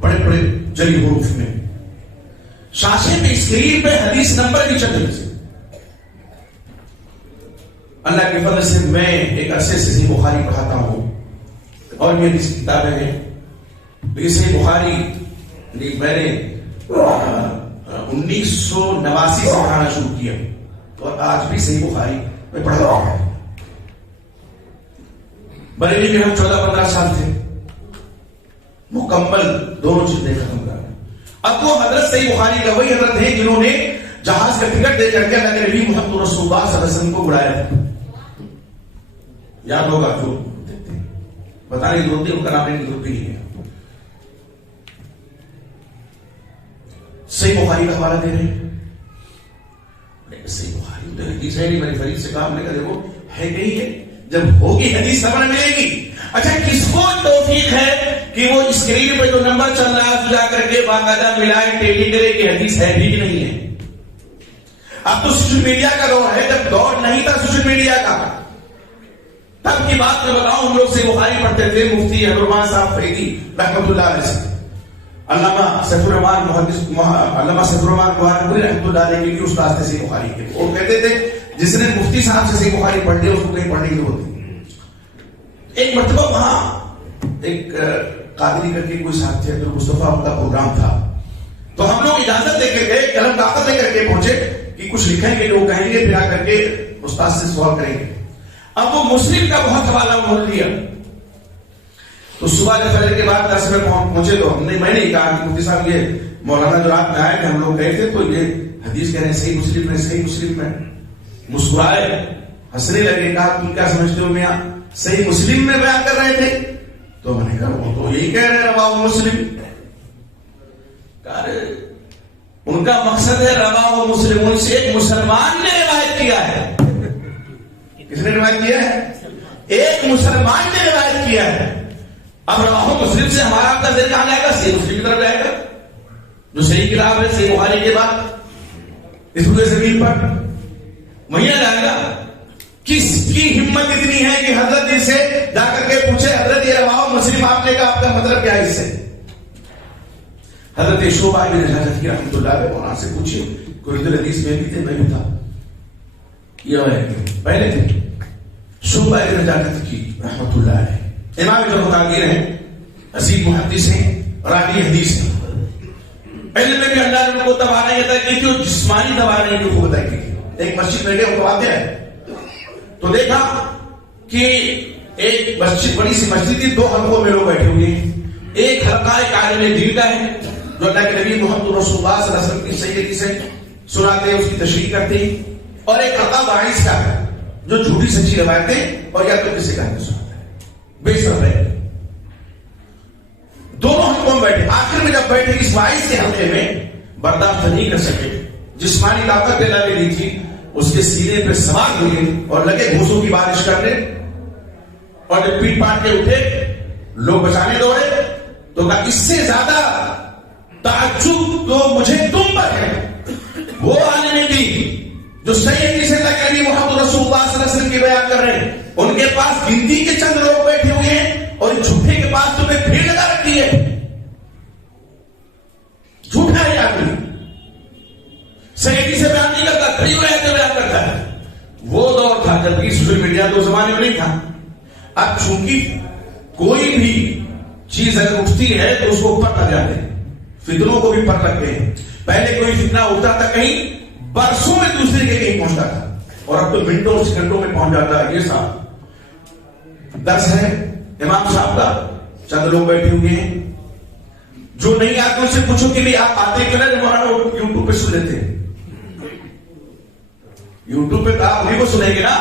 بڑے بڑے جلی حروف میں شاشے پہ اسکرین پہ حدیث نمبر بھی چل رہے۔ اللہ کے فضل سے میں ایک عرصے سے صحیح بخاری پڑھاتا ہوں، اور میری کتابیں ہیں، لیکن صحیح بخاری میں نے 1989 سے پڑھانا شروع کیا، اور آج بھی صحیح بخاری میں پڑھا رہا ہوں۔ بریلی میں ہم 14-15 سال تھے، مکمل دونوں چیزیں ختم کر رہے۔ اب وہ حضرت صحیح بخاری کا وہی حضرت ہیں جنہوں نے جہاز کا ٹکٹ دے کر کے اللہ کے نبی محمد رسول اللہ صلی اللہ علیہ وسلم کو بلایا تھا۔ یاد ہوگا، جو بتانے کی ضرورت ہے، ان کا نام لینے کی ضرورت نہیں ہے۔ صحیح بخاری کا حوالہ دے رہے ہیں، صحیح بخاری تو حدیث ہے نہیں۔ میں نے فرید سے کہا، میں نے کہا دیکھو ہے نہیں ہے، جب ہوگی حدیث سمجھ ملے گی۔ اچھا کس کو توفیق ہے کہ وہ اسکرین پہ جو نمبر چل رہا ہے جا کر کے باقاعدہ ملائے ٹیلی کرے کہ حدیث ہے بھی کہ نہیں ہے؟ اب تو سوشل میڈیا کا دور ہے، جب دور نہیں تھا سوشل میڈیا کا تب کی بات میں بتاؤں، ہم لوگ صحیح بخاری پڑھتے تھے، مفتی عبدالرحمان صاحب فیدی رحمۃ اللہ علیہ سے، علامہ سیف الرحمان محدث، علامہ سیف الرحمان پوری رحمۃ اللہ علیہ کے استاد تھے صحیح بخاری کے۔ وہ کہتے تھے جس نے مفتی صاحب سے صحیح بخاری پڑھ لیا اس کو کہیں پڑھنے کی ضرورت نہیں۔ ایک مرتبہ وہاں ایک قادری کر کے کوئی ساتھی عبدالمصطفیٰ کا پروگرام تھا، تو ہم لوگ اجازت لے کے گئے، قلم کاغذ لے کر کے پہنچے کہ کچھ لکھیں گے، لوگ کہیں گے، پھر آ کر کے استاد سے سوال کریں گے۔ اب وہ مسلم کا بہت حوالہ انہوں نے لیا، تو صبح جب فجر کے بعد درس میں پہنچے تو میں نے کہا کہ مفتی صاحب یہ مولانا جو رات میں آئے تھے، ہم لوگ گئے تھے، تو یہ حدیث کہہ رہے ہیں صحیح مسلم میں، صحیح مسلم میں۔ مسکرائے، ہنسنے لگے، کہا تم کیا سمجھتے ہو میاں، صحیح مسلم میں بیان کر رہے تھے؟ تو میں نے کہا وہ تو یہی کہہ رہے ہیں رواہ مسلم۔ ان کا مقصد ہے رواہ مسلم، ان سے ایک مسلمان نے روایت کیا ہے۔ کس نے روایت کیا ہے؟ ایک مسلمان نے روایت کیا ہے۔ اب رواہ مسلم سے ہمارا آپ کا ذہن کہاں جائے گا؟ صحیح مسلم کی طرف جائے گا، جو صحیح کتاب ہے صحیح بخاری کے بعد اس پورے زمین پر وہیں آ جائے گا۔ کس کی ہمت اتنی ہے کہ حضرت ان سے جا کر کے پوچھے حضرت یہ رواہ مسلم آپ نے کہا، آپ کا مطلب کیا ہے اس سے؟ حضرت شعبہ بن حجاج رحمۃ اللہ علیہ مولانا سے پوچھے کوئی حدیث میں بھی تھے میں بھی تھا یہ پہلے تھے شعبہ بن حجاج رحمۃ اللہ علیہ امام جو متاخر ہیں عظیم محدث ہیں راوی حدیث ہیں علم میں بھی اللہ نے ان کو دوا نہیں عطا کی تھی اور جسمانی دوا نہیں ان کو عطا کی تھی. ایک مسجد میں گئے ان کو آتے ہیں تو دیکھا کہ ایک مسجد بڑی سی مسجد تھی, 2 حلقوں میں لوگ بیٹھے ہوئے ہیں. ایک حلقہ ایک عالم دین کا ہے جو اللہ کے نبی محمد رسول اللہ صلی اللہ علیہ وسلم کی سیدی سے سناتے ہیں, اس کی تشریح کرتے ہیں, اور ایک حلقہ باعث کا ہے جو جھوٹی سچی روایتیں اور یا تو کسی کا سناتا ہے بے سب ہے. دونوں حلقوں میں بیٹھے, آخر میں جب بیٹھے اس باعث کے حلقے میں برداشت نہیں کر سکے, جسمانی طاقت پیدا بھی نہیں تھی, اس کے سینے پہ سوار ہوئے اور لگے گھوسوں کی بارش کرنے, اور جب پیٹ پاٹ کے اٹھے لوگ بچانے دوڑے تو کہا اس سے زیادہ تعجب تو مجھے تم پر ہے. وہ عالم دین جو صحیح حدیث سے اللہ کے نبی محمد رسول اللہ صلی اللہ علیہ وسلم کی بیان کر رہے ہیں, ان کے پاس گنتی کے چند لوگ بیٹھے ہوئے ہیں اور جھوٹے کے پاس تمہیں بھیڑ لگا رکھی ہے. جھوٹا ہے آدمی, صحیح سے بیان نہیں کرتا, کئی روایتیں بیان کرتا ہے. وہ دور تھا جب سوشل میڈیا تو زمانے میں نہیں تھا. اب چونکہ کوئی بھی چیز اگر اٹھتی ہے تو اس کو اوپر کر جاتے ہیں, فتنوں کو بھی پر رکھتے ہیں. پہلے کوئی فتنہ اٹھتا تھا کہیں برسوں میں دوسرے کے کہیں پہنچتا تھا, اور اب تو منٹوں سیکنڈوں میں پہنچ جاتا ہے. یہ صاحب درس ہے امام صاحب کا, چند لوگ بیٹھے ہوئے ہیں, جو نہیں آتے ان سے پوچھو کہ نہیں آپ آتے کیوں نہیں, ہمارا لوگ یوٹیوب پہ سن لیتے ہیں. یوٹیوب پہ تو آپ انہیں کو سنیں گے نا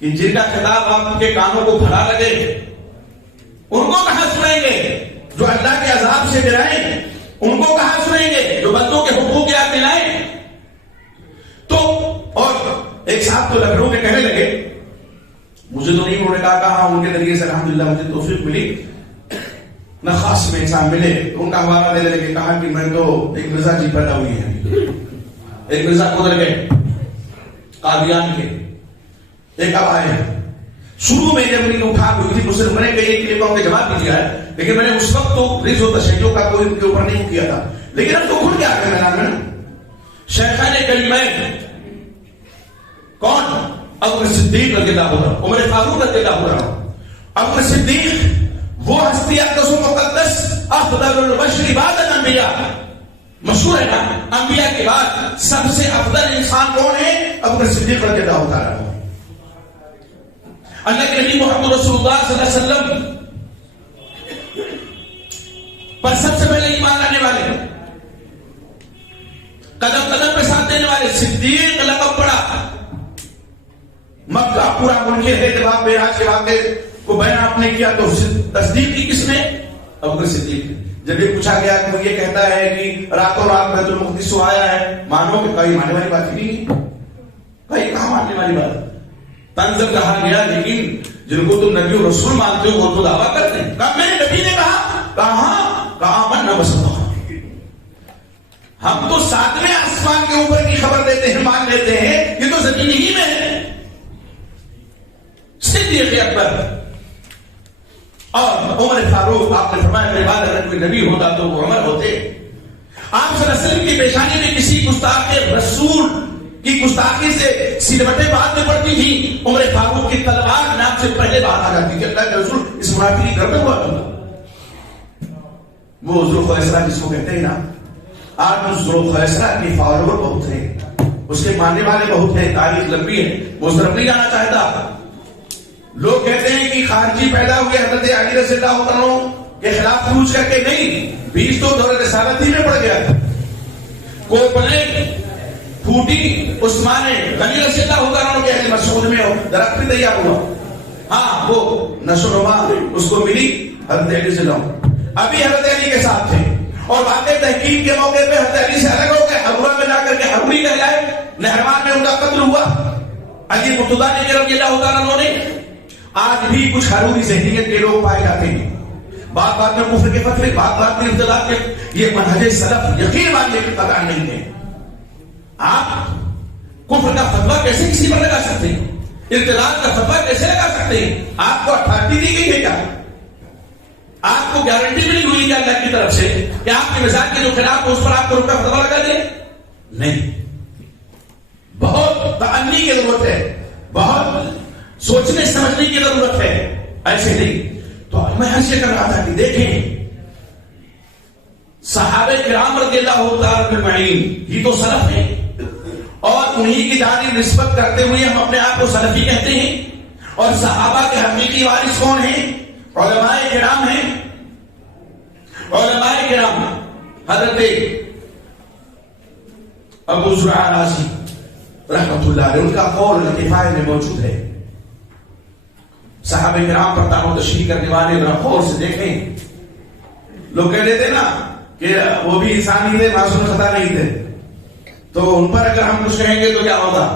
کہ جن کا خطاب آپ کے کانوں کو بھلا لگے, ان کو کہاں سنیں گے. جو اللہ کے عذاب سے ڈرائیں ان کو کہاں سنیں گے, جو بندوں کے حقوق یاد دلائیں. تو اور ایک صاحب تو لکھنؤ میں کہنے لگے, مجھے تو نہیں, انہوں نے کہا ان کے ذریعے سے الحمدللہ مجھے توفیق ملی, نہ خاص میں انسان ملے, ان کا حوالہ دینے لگے, کہا کہ میں تو ایک مرزا جی پیدا ہوئی ہے, ایک مرزا گزر گئے قادیان کے, ایک اب آئے ہیں. شروع میں جب انہیں اٹھا ہوئی تھی مسلم میں نے کئی ایک کلموں کے جواب بھی دیا ہے, لیکن میں نے اس وقت تو رز و تشیعوں کا کوئی ان کے اوپر نہیں کیا تھا, لیکن اب تو کھل گیا ہے میدان میں. شیخان کریمین کون, ابو صدیق رضی اللہ عنہ, عمر فاروق رضی اللہ عنہ. ابو صدیق وہ ہستی اقدس و مقدس افضل البشر بعد الانبیاء, مشہور ہے نا, انبیاء کے بعد سب سے افضل انسان کون ہے, ابو صدیق رضی اللہ عنہ. اللہ کے نبی محمد رسول اللہ صلی اللہ علیہ وسلم پر سب سے پہلے ایمان لانے والے, قدم قدم پہ ساتھ دینے والے, صدیق لقب پڑا. مکہ پورا ملک اعتبار معراج کے واقعے کو بیان آپ نے کیا تو تصدیق کی کس نے, ابو صدیق. جب یہ پوچھا گیا کہ وہ یہ کہتا ہے کہ راتوں رات بیت المقدس سے آیا ہے, مانو کہ کئی ماننے والی بات ہی نہیں, کئی کہاں ماننے والی بات. تنزل کہا گیا, لیکن جن کو تم نبی و رسول مانتے ہو وہ تو دعویٰ کرتے ہیں. کہا میرے نبی نے کہا من نہ بس, ہم تو 7ویں آسمان کے اوپر کی خبر دیتے ہیں, مان لیتے ہیں, یہ تو زمین ہی میں ہے. صدیق اکبر اور عمر فاروق, آپ نے فرمایا میرے بعد اگر کوئی نبی ہوتا تو وہ عمر ہوتے. آپ صلی اللہ علیہ وسلم کی پیشانی میں کسی گستاخ رسول کی گستاخی سے سلوٹیں بعد میں پڑتی تھی, عمر فاروق کی تلوار نام سے پہلے بات آ جاتی کہ اللہ کے رسول اس منافقی گھر میں ہوا تھا. وہ ذوالخیسرہ جس کو کہتے ہیں نا, آج ذوالخیسرہ کے فالوور بہت ہیں, اس کے ماننے والے بہت ہیں, تاریخ لمبی ہے, وہ صرف نہیں جانا چاہتا. لوگ کہتے ہیں کہ خارجی پیدا ہوئے حضرت علی رضی اللہ عنہ کے خلاف خروج کر کے, نہیں, بیچ تو دور رسالت ہی میں پڑ گیا تھا. کوپلیں پھوٹی, عثمان غنی رضی اللہ عنہ کے اہل مسعود میں درخت بھی تیار ہوا. ہاں وہ نشو نما اس کو ملی حضرت علی رضی اللہ عنہ, ابھی حضرت علی کے ساتھ تھے, اور واقع تحقیق کے موقع پہ حضرت علی سے الگ ہو گئے, حرورہ میں جا کر کے حروری کہلائے, نہروان میں ان کا قتل ہوا. علی مرتضیٰ نے رضی اللہ عنہ نے, آج بھی کچھ حروری ذہنیت کے لوگ پائے جاتے ہیں, بات بات میں کفر کے فتوے, بات بات میں ابتداء کے, یہ منہج سلف یقین ماننے کی قطع نہیں ہے. آپ کفر کا فتویٰ کیسے کسی پر لگا سکتے ہیں, ارتداد کا فتویٰ کیسے لگا سکتے ہیں, آپ کو اتھارٹی دی گئی ہے کیا, آپ کو گارنٹی بھی نہیں ہوئی کہ اللہ کی طرف سے کہ آپ کے مزاج کے جو خلاف ہو اس پر آپ کو روکا فتوا لگا دے؟ نہیں. بہت تعنی کی ضرورت ہے, بہت سوچنے سمجھنے کی ضرورت ہے, ایسے نہیں. تو میں حس کر رہا تھا کہ دیکھیں صحابہ کرام رضی اللہ تعالی عنہم یہ تو سلف ہیں, اور انہی کی جانب نسبت کرتے ہوئے ہم اپنے آپ کو سلفی کہتے ہیں. اور صحابہ کے حقیقی وارث کون ہیں؟ علماء کرام ہیں. علماء کرام حضرت ابو زرع رازی رحمت اللہ علیہ, ان کا قول کفایہ میں موجود ہے. صحابہ کرام پر تام و تشریح کرنے والے ذرا غور سے دیکھیں. لوگ کہہ دیتے نا کہ وہ بھی انسان ہی تھے, معصوم خطا نہیں تھے, تو ان پر اگر ہم کچھ کہیں گے تو کیا ہوگا؟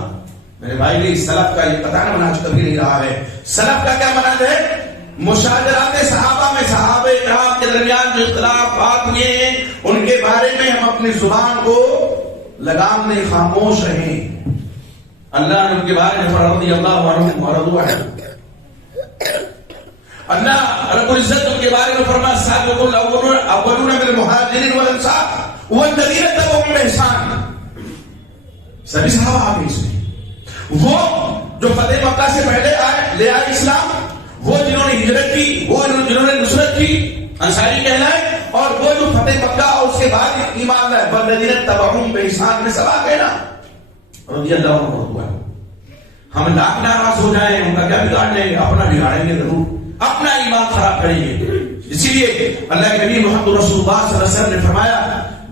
میرے بھائی نے سلف کا یہ پتہ نہ مناج کبھی نہیں رہا ہے. سلف کا کیا مناج ہے؟ مشاجرات صحابہ میں صحابہ کرام کے درمیان جو اختلافات ہوئے ہیں ان کے بارے میں ہم اپنی زبان کو لگامنے خاموش رہیں. اللہ نے ان کے بارے میں رضی اللہ عنہم ورضوا عنہ, اللہ رب العزت ان کے بارے میں فرمایا السابقون الاولون من المہاجرین والانصار والذین اتبعوهم بإحسان. سبھی صحابہ آ گئے اس میں. وہ جو فتح مکہ سے پہلے لے آئے اسلام, وہ جنہوں نے ہجرت کی, وہ جنہوں نے نصرت کی, انصاری کہلائے, اور وہ جو فتح مکہ اور اس کے بعد ایمان لائے والذین اتبعوهم بإحسان میں سب آ گئے نا رضی اللہ عنہ. ہم لاکھ ناراض ہو جائیں ان کا کیا بگاڑ لیں گے؟ اپنا بگاڑیں گے ضرور, اپنا ایمان خراب کریں گے. اسی لیے اللہ کے نبی محمد رسول اللہ صلی اللہ علیہ وسلم نے فرمایا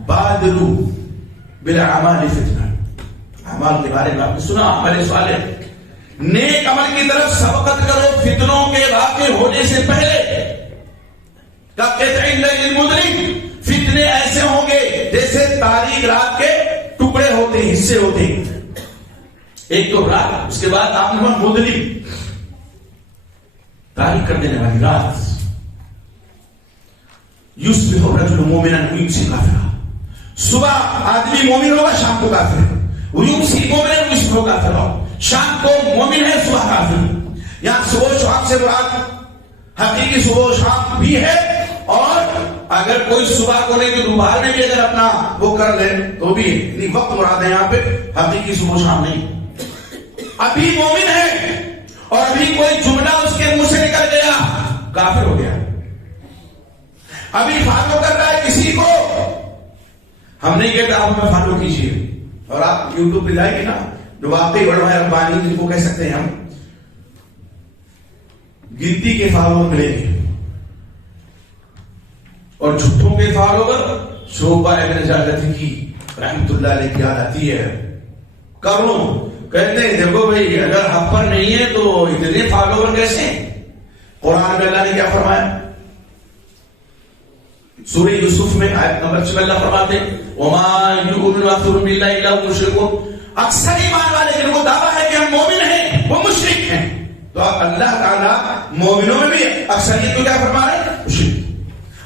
بادروا بالاعمال فتنہ. اعمال کے بارے میں آپ نے سنا, عمل صالح نیک عمل کی طرف سبقت کرو فتنوں کے واقع ہونے سے پہلے. کقطع اللیل المظلم, فتنے ایسے ہوں گے جیسے تاریک رات کے ٹکڑے ہوتے ہیں, حصے ہوتے ہیں. ایک تو رات, اس کے بعد آپ نے مظلم تاریک کر دینے والی رات. یصبح الرجل مومنا ویمسی کافرا, صبح آدمی مومن ہوگا شام کو کافر ہے. ویمسی مومنا ویصبح کافرا, شام کو مومن ہے صبح کافر. یہاں صبح و شام سے مراد حقیقی صبح و شام بھی ہے, اور اگر کوئی صبح کو نہیں تو دوپہر میں بھی اگر اپنا وہ کر لے تو بھی ہے. وقت مراد ہے یہاں پہ, حقیقی صبح و شام نہیں. ابھی مومن ہے اور ابھی کوئی جملہ اس کے منہ سے نکل گیا کافر ہو گیا. ابھی فالو کر رہا ہے کسی کو, ہم نہیں کہتے آپ ہمیں فالو کیجیے, اور آپ یوٹیوب پہ جائیں گے نا جو واقعی بڑا ہے ربانی جن کو کہہ سکتے ہیں ہم, گنتی کے فالوور ملیں گے, اور جھوٹوں کے فالوور شعبہ ابن جعفر کی رحمت اللہ علیہ کی یاد آتی ہے. کروڑوں کہتے ہیں دیکھو بھائی اگر ہم پر نہیں ہے تو اتنے فالوور کیسے؟ قرآن میں اللہ نے کیا فرمایا؟ سورہ یوسف میں آیت نمبر 6 اللہ فرماتے وما یؤمن اکثرهم باللہ الا هم مشرکون, اکثر ایمان والے جن کو دعویٰ ہے کہ ہم مومن ہیں وہ مشرک ہیں. تو اللہ تعالیٰ مومنوں میں بھی اکثریت کو کیا فرما رہے ہیں؟ مشرک.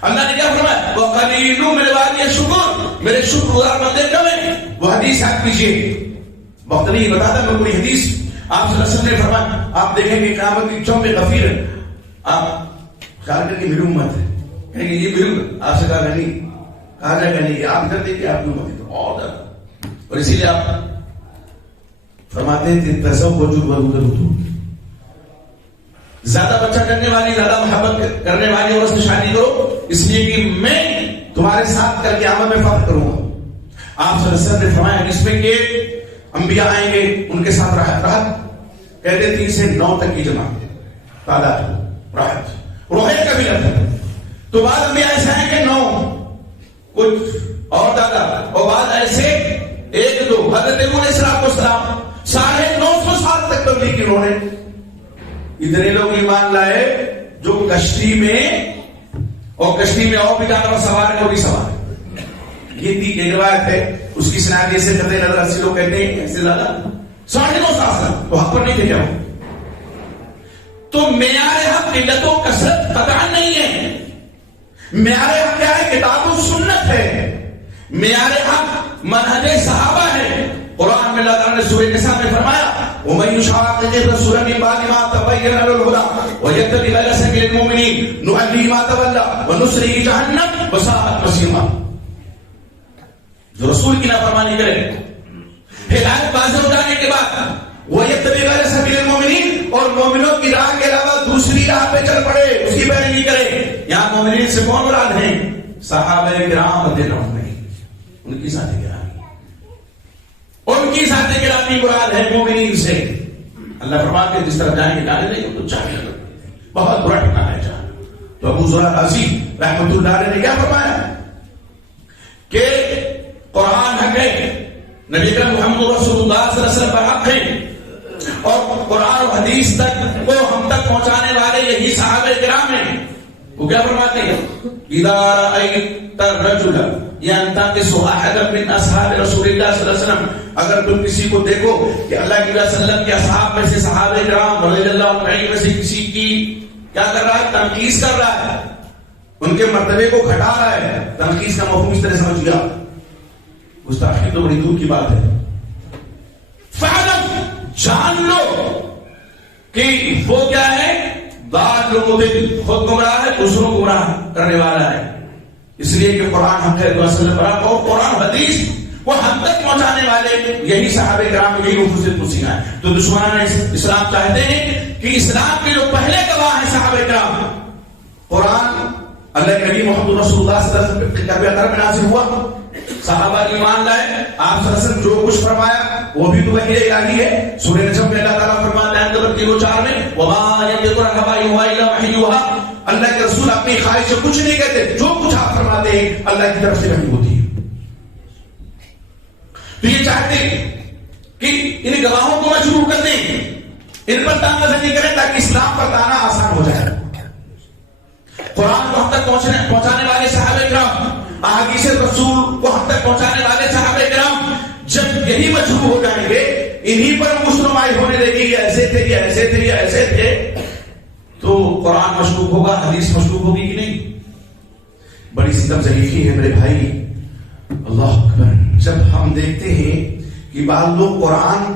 اللہ نے کیا فرمایا وقلیل من عبادی الشکور, میرے شکر گزار بندے کم ہیں. وہ حدیث یاد کیجیے, وقت نہیں بتاتا میں پوری حدیث. آپ صلی اللہ علیہ وسلم نے فرمایا آپ دیکھیں گے قیامت کی چوم غفیر, آپ خیال کر کے میری امت ہے, کہیں گے یہ میری, آپ سے کہا نہیں, کہا جائے گا نہیں آپ ادھر دیکھیں آپ کی امت ہے تو اور ادھر. اور اسی لیے آپ فرماتے ہیں تزوجوا ودودوا, زیادہ بچہ کرنے والی, زیادہ محبت کرنے والی عورت سے شادی کرو, اس لیے کہ میں تمہارے ساتھ کر کے قیامت میں فخر کروں گا. آپ صلی اللہ علیہ وسلم نے فرمایا اس میں کہ انبیاء آئیں گے ان کے ساتھ راحت کہتے 3 سے 9 تک کی جمع تعداد راحت, روحیت کا بھی لفظ. تو بعد انبیاء ایسے آئیں کہ 9 کچھ اور دادا, اور بعد ایسے 1-2. حضرت نوح علیہ السلام 950 سال تک تبلیغ کی, انہوں نے اتنے لوگ ایمان لائے جو کشتی میں, اور کشتی میں اور بھی جانور سوار ہے, وہ بھی سوار ہے. یہ بھی ایک روایت ہے, اس کی سناد جیسے کرتے نظر 80 لوگ کہتے ہیں ایسے زیادہ 950 سال تو حق پر نہیں تھے کیا. تو معیار حق قلت و کثرت قطعا نہیں ہے. معیار حق کیا ہے؟ کتاب و سنت ہے. معیار حق منہج صحابہ ہے. قرآن میں اللہ تعالیٰ نے سورہ نساء میں فرمایا وَمَن يُشَاقِقِ الرَّسُولَ مِن بَعْدِ مَا تَبَيَّنَ لَهُ الْهُدَى وَيَتَّبِعْ غَيْرَ سَبِيلِ الْمُؤْمِنِينَ نُوَلِّهِ مَا تَوَلَّى وَنُصْلِهِ جَهَنَّمَ وَسَاءَتْ مَصِيرًا. جو رسول کی نافرمانی کرے ہدایت واضح ہو جانے کے بعد وَيَتَّبِعْ غَيْرَ سَبِيلِ الْمُؤْمِنِينَ اور مومنوں کی راہ کے علاوہ دوسری راہ پہ چل پڑے اس کی پیروی کرے. یہاں مومنین سے کون مراد ہیں؟ صحابہ کرام رضی اللہ عنہم ان کی ذات گرامی مراد ہے مومنین سے. اللہ فرماتے ہیں جس طرف جائیں گے جانے دیں گے تو چاہیے بہت برا ٹھکانا ہے جہاں. تو ابو ذر غازی رحمۃ اللہ علیہ نے کیا فرمایا کہ قرآن حق ہے، نبی اکرم محمد رسول اللہ صلی اللہ علیہ وسلم پر حق ہے، اور قرآن و حدیث تک کو ہم تک پہنچانے والے یہی صحابہ کرام ہیں. وہ کیا فرماتے ہیں؟ اذا رأيت الرجل ينتقص احدا من اصحاب رسول اللہ صلی اللہ علیہ وسلم، اگر تم کسی کو دیکھو کہ اللہ کے صلی اللہ علیہ وسلم کے اصحاب میں سے صحابہ کرام رضی اللہ عنہم میں سے کسی کی کیا کر رہا ہے؟ تنقیص کر رہا ہے، ان کے مرتبے کو گھٹا رہا ہے. تنقیص کا مفہوم اس طرح سمجھ گیا، گستاخی تو بڑی دور کی بات ہے. فعلم جان لو کہ وہ کیا ہے؟ بعض لوگوں میں خود گمراہ ہے، دوسروں کو گمراہ کرنے والا ہے. اس لیے کہ قرآن حق ہے اور قرآن حدیث وہ ہم تک پہنچانے والے یہی صحابہ کرام یہی نفوس مسیح ہیں. تو دشمنان اسلام چاہتے ہیں کہ اسلام کے جو پہلے گواہ ہیں صحابہ کرام، قرآن اللہ کے نبی محمد رسول اللہ صلی اللہ علیہ وسلم کے میں نازل ہوا، صحابہ ایمان لائے، آپ صلی اللہ علیہ وسلم جو کچھ فرمایا وہ بھی تو وحی الہی ہے. سورہ نجم میں اللہ تعالیٰ فرماتا ہے 3:4 میں وَمَا يَنطِقُ عَنِ الْهَوَىٰ إِنْ هُوَ إِلَّا وَحْيٌ يُوحَىٰ. اللہ کے رسول اپنی خواہش سے کچھ نہیں کہتے، جو کچھ آپ فرماتے ہیں اللہ کی طرف سے وحی ہوتی ہے. تو یہ چاہتے ہیں کہ ان گواہوں کو مجبور کر دیں، ان پر تانا زنی کریں تاکہ اسلام پر تانا آسان ہو جائے. قرآن کو ہم تک پہنچانے والے صحابہ کرام، احادیث رسول کو ہم تک پہنچانے والے صحابہ کرام جب یہی مجبور ہو جائیں گے، انہی پر مسلمان ہونے لگے یہ ایسے تھے یہ ایسے تھے یہ ایسے تھے، تو قرآن مشکوک ہوگا، حدیث مشکوک ہوگی کہ نہیں؟ بڑی ستم ضعیفی ہے میرے بھائی. اللہ اکبر. جب ہم دیکھتے ہیں کہ بعض لوگ قرآن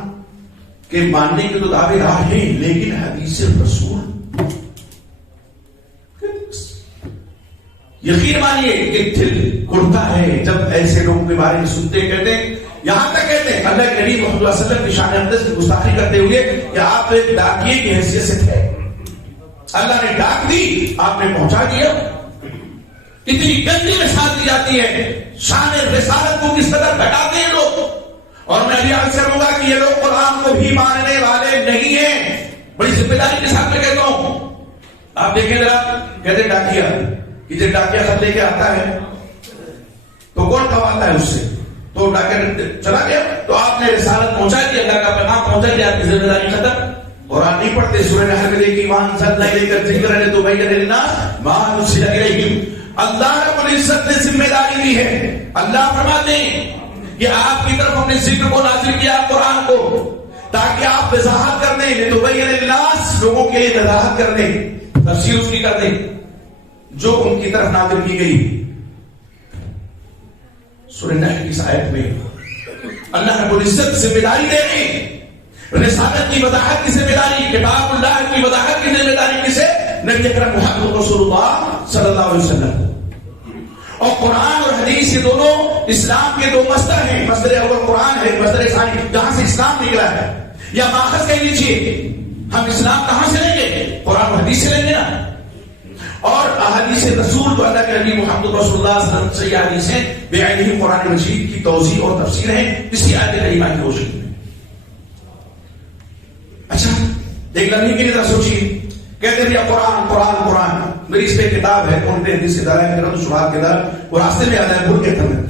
کے ماننے کے تو دعوے دار ہیں لیکن حدیث رسول یقین مانیے کہ دل گڑتا ہے جب ایسے لوگوں کے بارے میں سنتے کہتے ہیں. یہاں تک کہتے ہیں اللہ کے نبی محمد صلی اللہ علیہ وسلم کی شان اقدس کی گستاخی کرتے ہوئے کہ آپ ایک ڈاکیے کی حیثیت سے تھے، اللہ نے ڈاک دی آپ نے پہنچا دیا. اتنی گندی مثال دی جاتی ہے، شان رسالت کو کس قدر گھٹاتے ہیں لوگ. اور میں ابھی آپ سے کہوں گا کہ یہ لوگ قرآن کو بھی ماننے والے نہیں ہیں. بڑی ذمہ داری کے ساتھ میں کہتا ہوں. آپ دیکھیں ذرا، کہتے ڈاکیا کہ جب ڈاکیا خط لے کے آتا ہے تو کون کماتا ہے اس سے؟ تو ڈاکیا چلا گیا تو آپ نے رسالت پہنچا دیا، اللہ کا پیغام پہنچا دیا، آپ کی ذمہ داری ختم. قرآن نہیں پڑھتے، سورہ نحل میں دیکھیں وَأَنزَلْنَا إِلَيْكَ الذِّكْرَ لِتُبَيِّنَ لِلنَّاسِ مَا نُزِّلَ إِلَيْهِمْ. اللہ رب العزت نے ذمہ داری دی ہے. اللہ فرماتے ہیں کہ آپ کی طرف ہم نے ذکر کو نازل کیا قرآن کو تاکہ آپ وضاحت کر دیں، لِتُبَيِّنَ لِلنَّاسِ لوگوں کے لیے وضاحت کر دیں، تفسیر اس کی کر دیں جو ان کی طرف نازل کی گئی. سورہ نحل کی اس آیت میں اللہ رب العزت ذمہ داری دے رہے ہیں. رسالت کی وضاحت کی ذمہ داری، کتاب اللہ کی وضاحت کی ذمہ داری کسے؟ نبی اکرم محمد رسول اللہ صلی اللہ علیہ وسلم. اور قرآن اور حدیث یہ دونوں اسلام کے دو مصدر ہیں. مصدر اول قرآن ہے، مصدر ثانی جہاں سے اسلام نکلا ہے. یا ماخذ کہہ لیجیے، ہم اسلام کہاں سے لیں گے؟ قرآن و حدیث سے لیں گے نا. اور احادیث رسول تو اللہ کے نبی محمد رسول اللہ صلی اللہ علیہ وسلم سے یہ حدیثیں بے عینی قرآن مجید کی توضیح اور تفسیر ہیں اسی آیت کریمہ کی روشنی میں. اچھا ایک لمحے کی نظر سوچیے، کہتے ہیں قرآن قرآن قرآن، میری اس پہ کتاب ہے کون پہ حدیث کے دارہ کی طرف شبہات کے دار، وہ راستے میں آتا ہے بھول کے تمہیں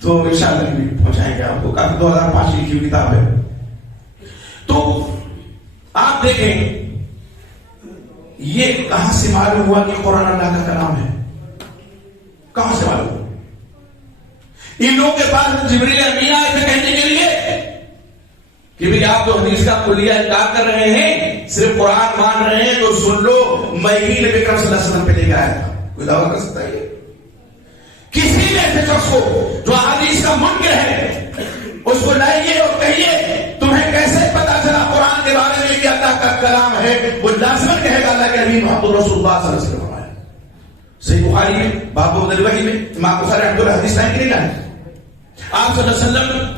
تو انشاءاللہ پہنچائیں گے آپ کو. کافی 2005 کی لکھی کتاب ہے. تو آپ دیکھیں یہ کہاں سے معلوم ہوا کہ قرآن اللہ کا کلام ہے؟ کہاں سے معلوم ہوا؟ ان لوگوں کے پاس جبریل امین آئے تھے کہنے کے لیے کہ بھئی آپ تو حدیث کا کلیہ انکار کر رہے ہیں، صرف قرآن مان رہے ہیں تو سن لو، میں ہی نبی اکرم صلی اللہ علیہ وسلم پہ لے کے آیا تھا. کوئی دعویٰ کر سکتا ہے؟ کسی نے ایسے شخص کو جو حدیث کا منکر ہے اس کو لائیے اور کہیے تمہیں کیسے پتا چلا قرآن کے بارے میں کہ اللہ کا کلام ہے؟ وہ لازمن کہے گا اللہ کے نبی محمد رسول اللہ صلی اللہ علیہ وسلم. صحیح بخاری میں باب الوحی میں امام بخاری رحمۃ اللہ حدیث لائن کے نہیں لائے. آپ صلی اللہ علیہ وسلم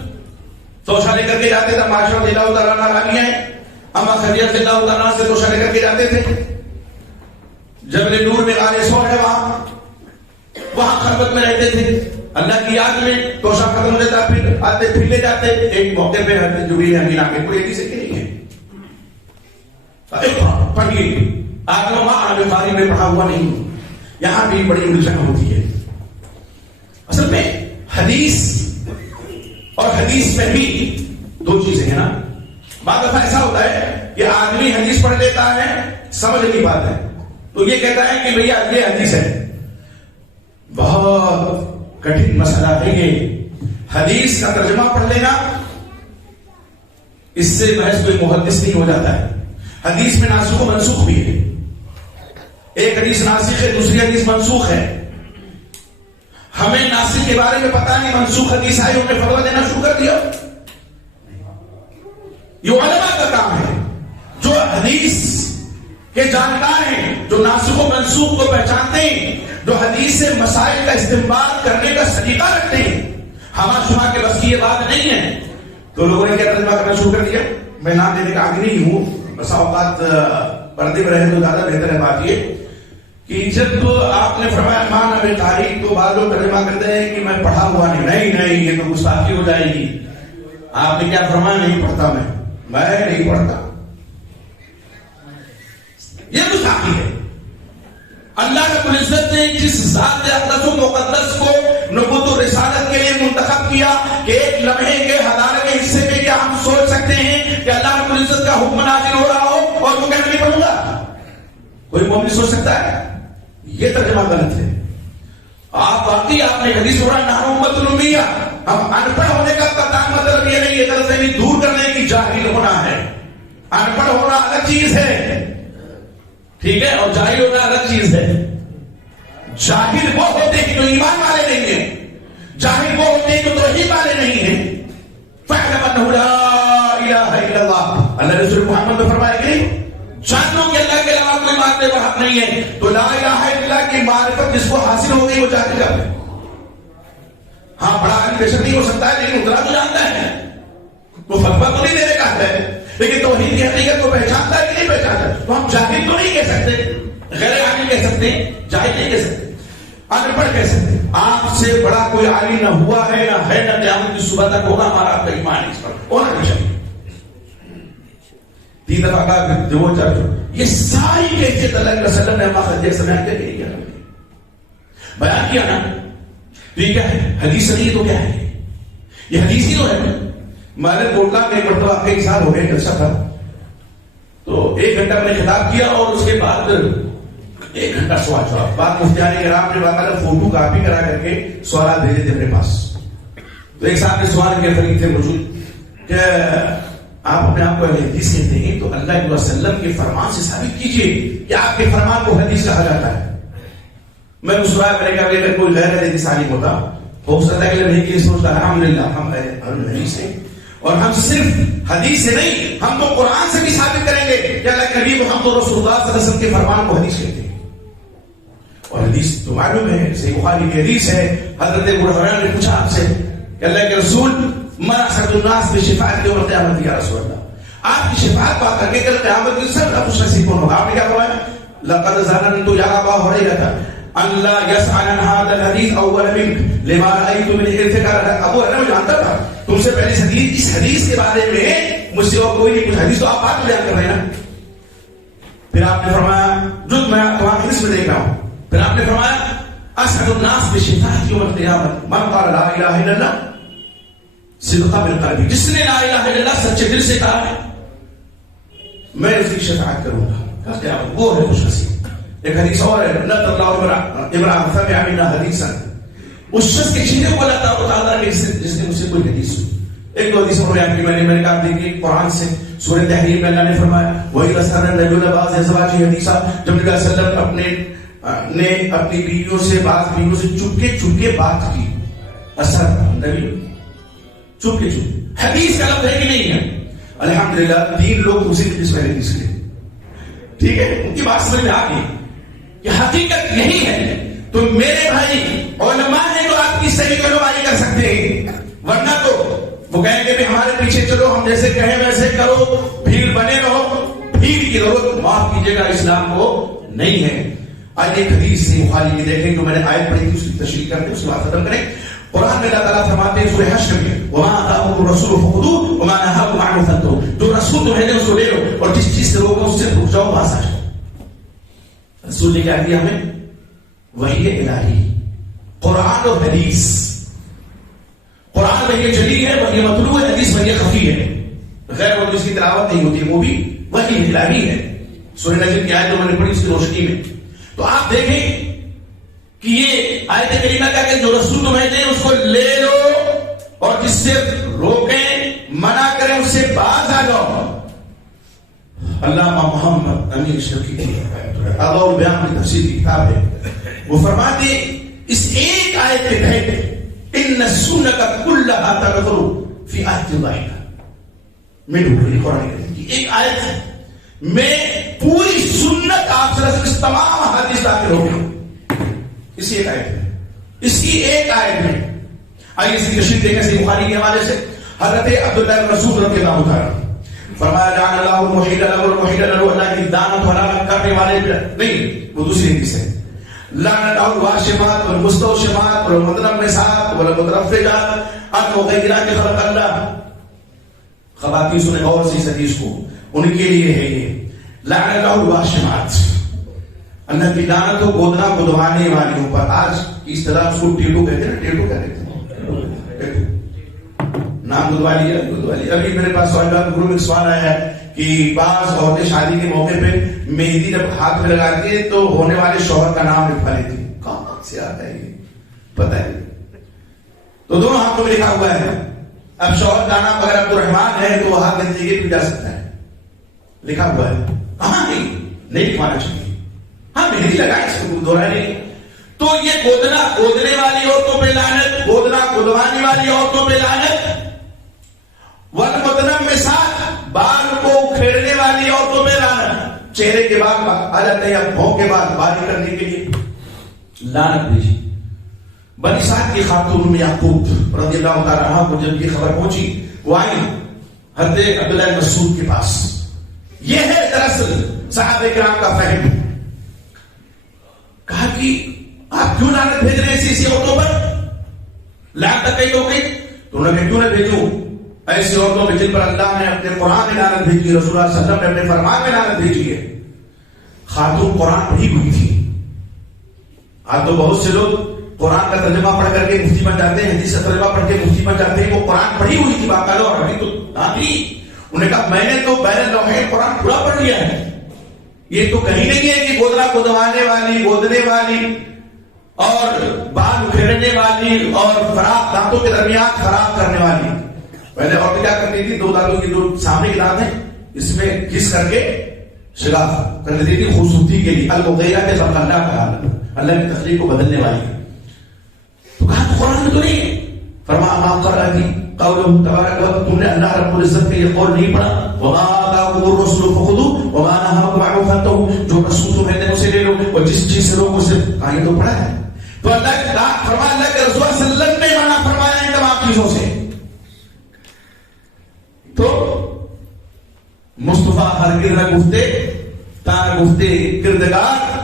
توشہ لے کر کے جاتے تھے. معاشرہ رضی اللہ تعالیٰ عنہ راوی ہیں, اما خدیجہ رضی اللہ تعالیٰ عنہ سے توشہ لے کر کے جاتے تھے. جبل نور میں غار سور ہے, وہاں خلوت میں رہتے تھے. اللہ کی یاد میں توشہ ختم ہو جاتا, پھر آتے پھر لے جاتے. ایک موقع پہ جو بھی ہے امین آگے کوئی حدیث نہیں ہے پڑھیے. آپ لوگ بخاری میں پڑھا ہوا نہیں, یہاں بھی بڑی الجھن ہوتی ہے. اصل میں حدیث اور حدیث میں بھی دو چیزیں ہیں نا. بعض دفعہ ایسا ہوتا ہے کہ آدمی حدیث پڑھ لیتا ہے, سمجھ نہیں پاتا ہے, تو یہ کہتا ہے کہ بھیا یہ حدیث ہے. بہت کٹھن مسئلہ ہے یہ. حدیث کا ترجمہ پڑھ لینا, اس سے محض کوئی محدث نہیں ہو جاتا ہے. حدیث میں ناسخ و منسوخ بھی ہے. ایک حدیث ناسخ ہے, دوسری حدیث منسوخ ہے. ہمیں ناسخ کے بارے میں پتا نہیں, منسوخ حدیث آئی انہوں نے فتویٰ دینا شروع کر دیا. یہ علماء کا کام ہے جو حدیث کے جانکار ہیں, جو ناسخ و منسوخ کو پہچانتے ہیں, جو حدیث سے مسائل کا استنباط کرنے کا سلیقہ رکھتے ہیں. ہمارا شما کے بس کی یہ بات نہیں ہے. تو لوگوں نے کیا ترجمہ کرنا شروع کر دیا. میں نام دینے کا آگے نہیں ہوں, بسا اوقات پردے میں رہے تو زیادہ بہتر ہے. بات یہ کہ جب آپ نے فرمایا مان اب تاریخ, تو بعض لوگ ترجمہ کرتے ہیں کہ میں پڑھا ہوا نہیں. نہیں, یہ تو گستاخی ہو جائے گی. آپ نے کیا فرمایا؟ نہیں پڑھتا, میں نہیں پڑھتا. یہ گستاخی ہے. اللہ رب العزت نے جس ذات اقدس و مقدس کو نبوت و رسالت کے لیے منتخب کیا کہ ایک لمحے کے ہزار کے حصے میں کیا ہم سوچ سکتے ہیں کہ اللہ رب العزت کا حکم نازل ہو رہا ہو اور وہ کہنا نہیں پڑھوں گا؟ کوئی مومن سوچ سکتا ہے؟ یہ ترجمہ غلط ہے. آپ واقعی آپ نے حدیث پڑھا نحن امۃ الامیہ, ہم ان پڑھ ہونے کا قطعا مطلب یہ نہیں, یہ غلط نہیں, دور کرنے کی جاہل ہونا ہے. ان پڑھ ہونا الگ چیز ہے, ٹھیک ہے, اور جاہل ہونا الگ چیز ہے. جاہل وہ ہوتے ہیں جو ایمان والے نہیں ہیں, جاہل وہ ہوتے ہیں جو توحید والے نہیں ہیں. فاعلم انہ لا الہ الا اللہ, اللہ رسول محمد نے فرمایا کہ جانو کہ اللہ کے علاوہ کوئی معبود کا حق نہیں ہے. تو لا الہ الا اللہ کی معرفت جس کو حاصل ہو گئی وہ جاہل ہے. ہاں بڑا عالم بے شک نہیں ہو سکتا ہے, لیکن اتنا تو جانتا ہے, وہ فتویٰ تو نہیں دینے کا ہے, لیکن توحید کی حقیقت کو پہچانتا ہے کہ نہیں پہچانتا. تو ہم جاہل تو نہیں کہہ سکتے, غیر عالم کہہ سکتے ہیں, جاہل نہیں کہہ سکتے, ان پڑھ کہہ سکتے. آپ سے بڑا کوئی عالم نہ ہوا ہے, نہ ہے, نہ قیامت کی صبح تک ہوگا. ہمارا آپ کا ایمان اس پر ہونا نہیں چاہیے. 3 دفعہ کہا جو وہ چاہتے یہ ساری کیفیت اللہ علیہ وسلم نے خدیجہ سے بیان کر کے بیان کیا نا. تو یہ کیا ہے؟ حدیث نہیں تو کیا ہے؟ یہ حدیث ہی تو ہے. میں نے بولتا کہ ایک مرتبہ کئی سال ہو گئے جلسہ تھا, تو 1 گھنٹہ میں نے خطاب کیا اور اس کے بعد 1 گھنٹہ سوال جواب. بعد مفتیان کرام نے باقاعدہ فوٹو کاپی کرا کر کے سوالات بھیجے تھے میرے پاس. تو ایک صاحب نے سوال کے فریق تھے موجود کہ آپ اپنے آپ کو اہل حدیث کہتے ہیں, تو اللہ علیہ وسلم کے فرمان سے ثابت کیجئے کہ آپ کے فرمان کو حدیث کہا جاتا ہے. میں مسکرایا, میں نے کہا اگر کوئی غیر حدیث عالم ہوتا ہو سکتا ہے کہ نہیں کہ سوچتا ہے الحمدللہ ہم اہل حدیث ہیں, اور ہم صرف حدیث سے نہیں, ہم تو قرآن سے بھی ثابت کریں گے کہ اللہ کے نبی محمد رسول اللہ صلی اللہ علیہ وسلم کے فرمان کو حدیث کہتے ہیں. اور حدیث تو معلوم ہے, صحیح بخاری کی حدیث ہے. حضرت ابو ہریرہ نے پوچھا آپ سے کہ اللہ کے رسول من احسن الناس بشفاعت یوم القیامت یا رسول اللہ, آپ کی شفاعت پا کر کے کل قیامت میں سب کا خوش نصیب کون ہوگا؟ آپ نے کیا فرمایا؟ لقد ظننت یا ابا ہریرہ ان لا يسأل عن هذا الحديث اول منك لما رأيت من ارتكار. ابو ہریرہ میں جانتا تھا تم سے پہلے اس حدیث کے بارے میں مجھ سے اور کوئی نہیں پوچھا. حدیث تو آپ بات بیان کر رہے ہیں نا. پھر آپ نے فرمایا جو میں تمہارے حدیث میں دیکھ رہا ہوں, پھر آپ نے فرمایا اسعد الناس بشفاعت یوم القیامت من قال لا الہ الا اللہ صدقا بالقلب, جس نے لا الہ الا اللہ سچے دل سے کہا ہے میں اس کی شفاعت کروں گا قیامت, وہ ہے خوش نصیب. ایک حدیث اور ہے نت اللہ ابراہیم سمع منا حدیثا, اس شخص کے چہرے کو اللہ تعالیٰ نے جس نے مجھ سے کوئی حدیث سنی. ایک دو حدیث بیان کی میں نے کہا دیکھیے قرآن سے سورہ تحریم میں اللہ نے فرمایا وہی رسول الرجل بعض ازواجہ حدیثا, جب نبی صلی اللہ علیہ وسلم نے اپنی بیویوں سے بعض بیویوں سے چپکے بات کی. اثر نبی چپکے حدیث کا لفظ ہے کہ نہیں ہے؟ الحمدللہ 3 لوگ تم سے حدیث پہلے تیسرے، ٹھیک ہے، ان کی بات سمجھ میں آ گئی کہ حقیقت یہی ہے. تو میرے بھائی علماء ہیں جو آپ کی صحیح رہنمائی کر سکتے ہیں، ورنہ تو وہ کہیں گے ہمارے پیچھے چلو، ہم جیسے کہیں ویسے کرو، بھیڑ بنے رہو. بھیڑ کی ضرورت معاف کیجیے گا اسلام کو نہیں ہے. آج ایک حدیث سے بخاری کی دیکھیں جو میں نے آیت پڑھی تھی، اس کی تشریح کرتے اس کے بعد ختم کریں. قرآن میں اللہ تعالیٰ فرماتے ہیں سورہ حشر میں وَمَا آتَاكُمُ الرَّسُولُ فَخُذُوهُ وَمَا نَهَاكُمْ عَنْهُ فَانْتَهُوا، جو رسول تمہیں دے اس کو لے لو اور جس چیز سے روکو اس سے رک جاؤ، باز آ جاؤ. رسول نے کیا دیا ہمیں؟ وحی الہی، قرآن اور حدیث. قرآن وحی جلی ہے، وحی مطلوع ہے، حدیث وحی خفی ہے، غیر وہ جس کی تلاوت نہیں ہوتی وہ بھی وحی الہی ہے. سورہ نجم کی آیت جو میں نے پڑھی اس کی روشنی میں تو آپ دیکھیں کہ یہ آیت کریمہ کا کہ جو رسول تمہیں دے اس کو لے لو اور جس سے روکیں منع کریں اس سے باز آ جاؤ. علامہ محمد امین شفیع اضواء البیان کی تفسیر کی کتاب ہے، وہ فرماتے اس ایک آیت کے تحت ان السنت کلھا تدخل فی آیت واحدہ. میں نے قرآن کی ایک آیت ہے میں پوری سنت آپ سے تمام حدیث داخل ہو گئی اسی ایک آیت میں، اس کی ایک آیت میں. آئیے اس کی تشریح دیکھیں صحیح بخاری کے حوالے سے. حضرت عبداللہ بن مسعود رضی اللہ عنہ فرمایا لعن اللہ المحیل له والمحیل له، اللہ کی لعنت و ہلاکت کرنے والے نہیں، وہ دوسری حدیث ہے. لعن اللہ الواشمات والمستوشمات والمتنمسات والمترفجات المغیرات خلق اللہ. خواتین سنیں غور سے اس حدیث کو، ان کے لیے ہے یہ. لعن اللہ الواشمات، اللہ کی لعنت ہو گودنا گدوانے والیوں پر. آج کی اصطلاح اس کو ٹیٹو کہتے ہیں نا، ٹیٹو کہتے ہیں نام گدوالی ہے، گدوالی. ابھی میرے پاس گروپ میں سوال آیا ہے کہ بعض عورتیں شادی کے موقع پہ مہندی جب ہاتھ میں لگاتی ہے تو ہونے والے شوہر کا نام لکھوا لیتی ہے. کہاں سے آتا ہے یہ پتہ ہے؟ تو دونوں ہاتھوں میں لکھا ہوا ہے. اب شوہر کا نام اگر عبد الرحمان ہے تو وہ ہاتھ میں دیکھے بھی جا سکتا ہے، لکھا ہوا ہے. کہاں نہیں لکھوانا چاہیے. ہاں مہندی لگائے اس کو دوہرا نہیں. تو یہ گودنے والی عورتوں پہ لعنت، گودنا گدوانے والی عورتوں پہ لعنت. والمتنمسات، بال کو کھیڑنے والی عورتوں پہ لعنت. چہرے کے بعد آ جاتے ہیں اب بھوں کے بعد باری کرنے کے لیے لعنت بھیجی. بنی سعد کی خاتون یعقوب رضی اللہ تعالیٰ عنہ کو جب یہ خبر پہنچی وہ آئی حضرت عبداللہ بن مسعود کے پاس. یہ ہے دراصل صحابہ کرام کا فہم. کہا کہ آپ کیوں لعنت بھیج رہے ہیں ایسی عورتوں پر؟ لعنت کئی ہو گئی تو انہوں نے کیوں نہ بھیجوں ایسی عورتوں پہ جن پر اللہ نے اپنے قرآن میں لعنت بھیجی، رسول اللہ صلی اللہ علیہ وسلم نے اپنے فرمان میں لعنت بھیجی ہے. خاتون قرآن پڑھی ہوئی تھی. آج تو بہت سے لوگ قرآن کا ترجمہ پڑھ کر کے مفتی بن جاتے ہیں، حدیث کا ترجمہ پڑھ کے مفتی بن جاتے ہیں. وہ قرآن پڑھی ہوئی تھی باقاعدہ اور ابھی تو آتی. انہوں نے کہا میں نے تو بین اللوحین قرآن پورا پڑھ لیا ہے. یہ تو کہیں نہیں ہے کہ گودنا گدوانے والی، گودنے والی اور بال اکھیڑنے والی اور فراق دانتوں کے درمیان خراب کرنے والی. پہلے عورتیں کیا کرتی تھی؟ 2 دانتوں کی جو سامنے کے دانت ہیں اس میں گھس کر کے شگاف کر لیتی تھی خوبصورتی کے لیے. المغیرہ کے خلق اللہ کا حال، اللہ کی تخلیق کو بدلنے والی. تو کہا تو قرآن میں تو نہیں ہے. فرمایا ما قرأتی قولہ تبارک و تم نے اللہ رب العزت کا یہ قول نہیں پڑھا وما آتاکم الرسول فخذوہ وما نہاکم عنہ فانتہوا، جو رسول تمہیں دے اسے لے لو اور جس چیز سے روکو اسے. یہ تو پڑھا ہے. تو اللہ کی بات فرمایا، اللہ کے رسول صلی اللہ علیہ وسلم نے منع فرمایا ان تمام چیزوں سے. تو مصطفیٰ ہرگز نہ گفتے تاں گفتے کردگار،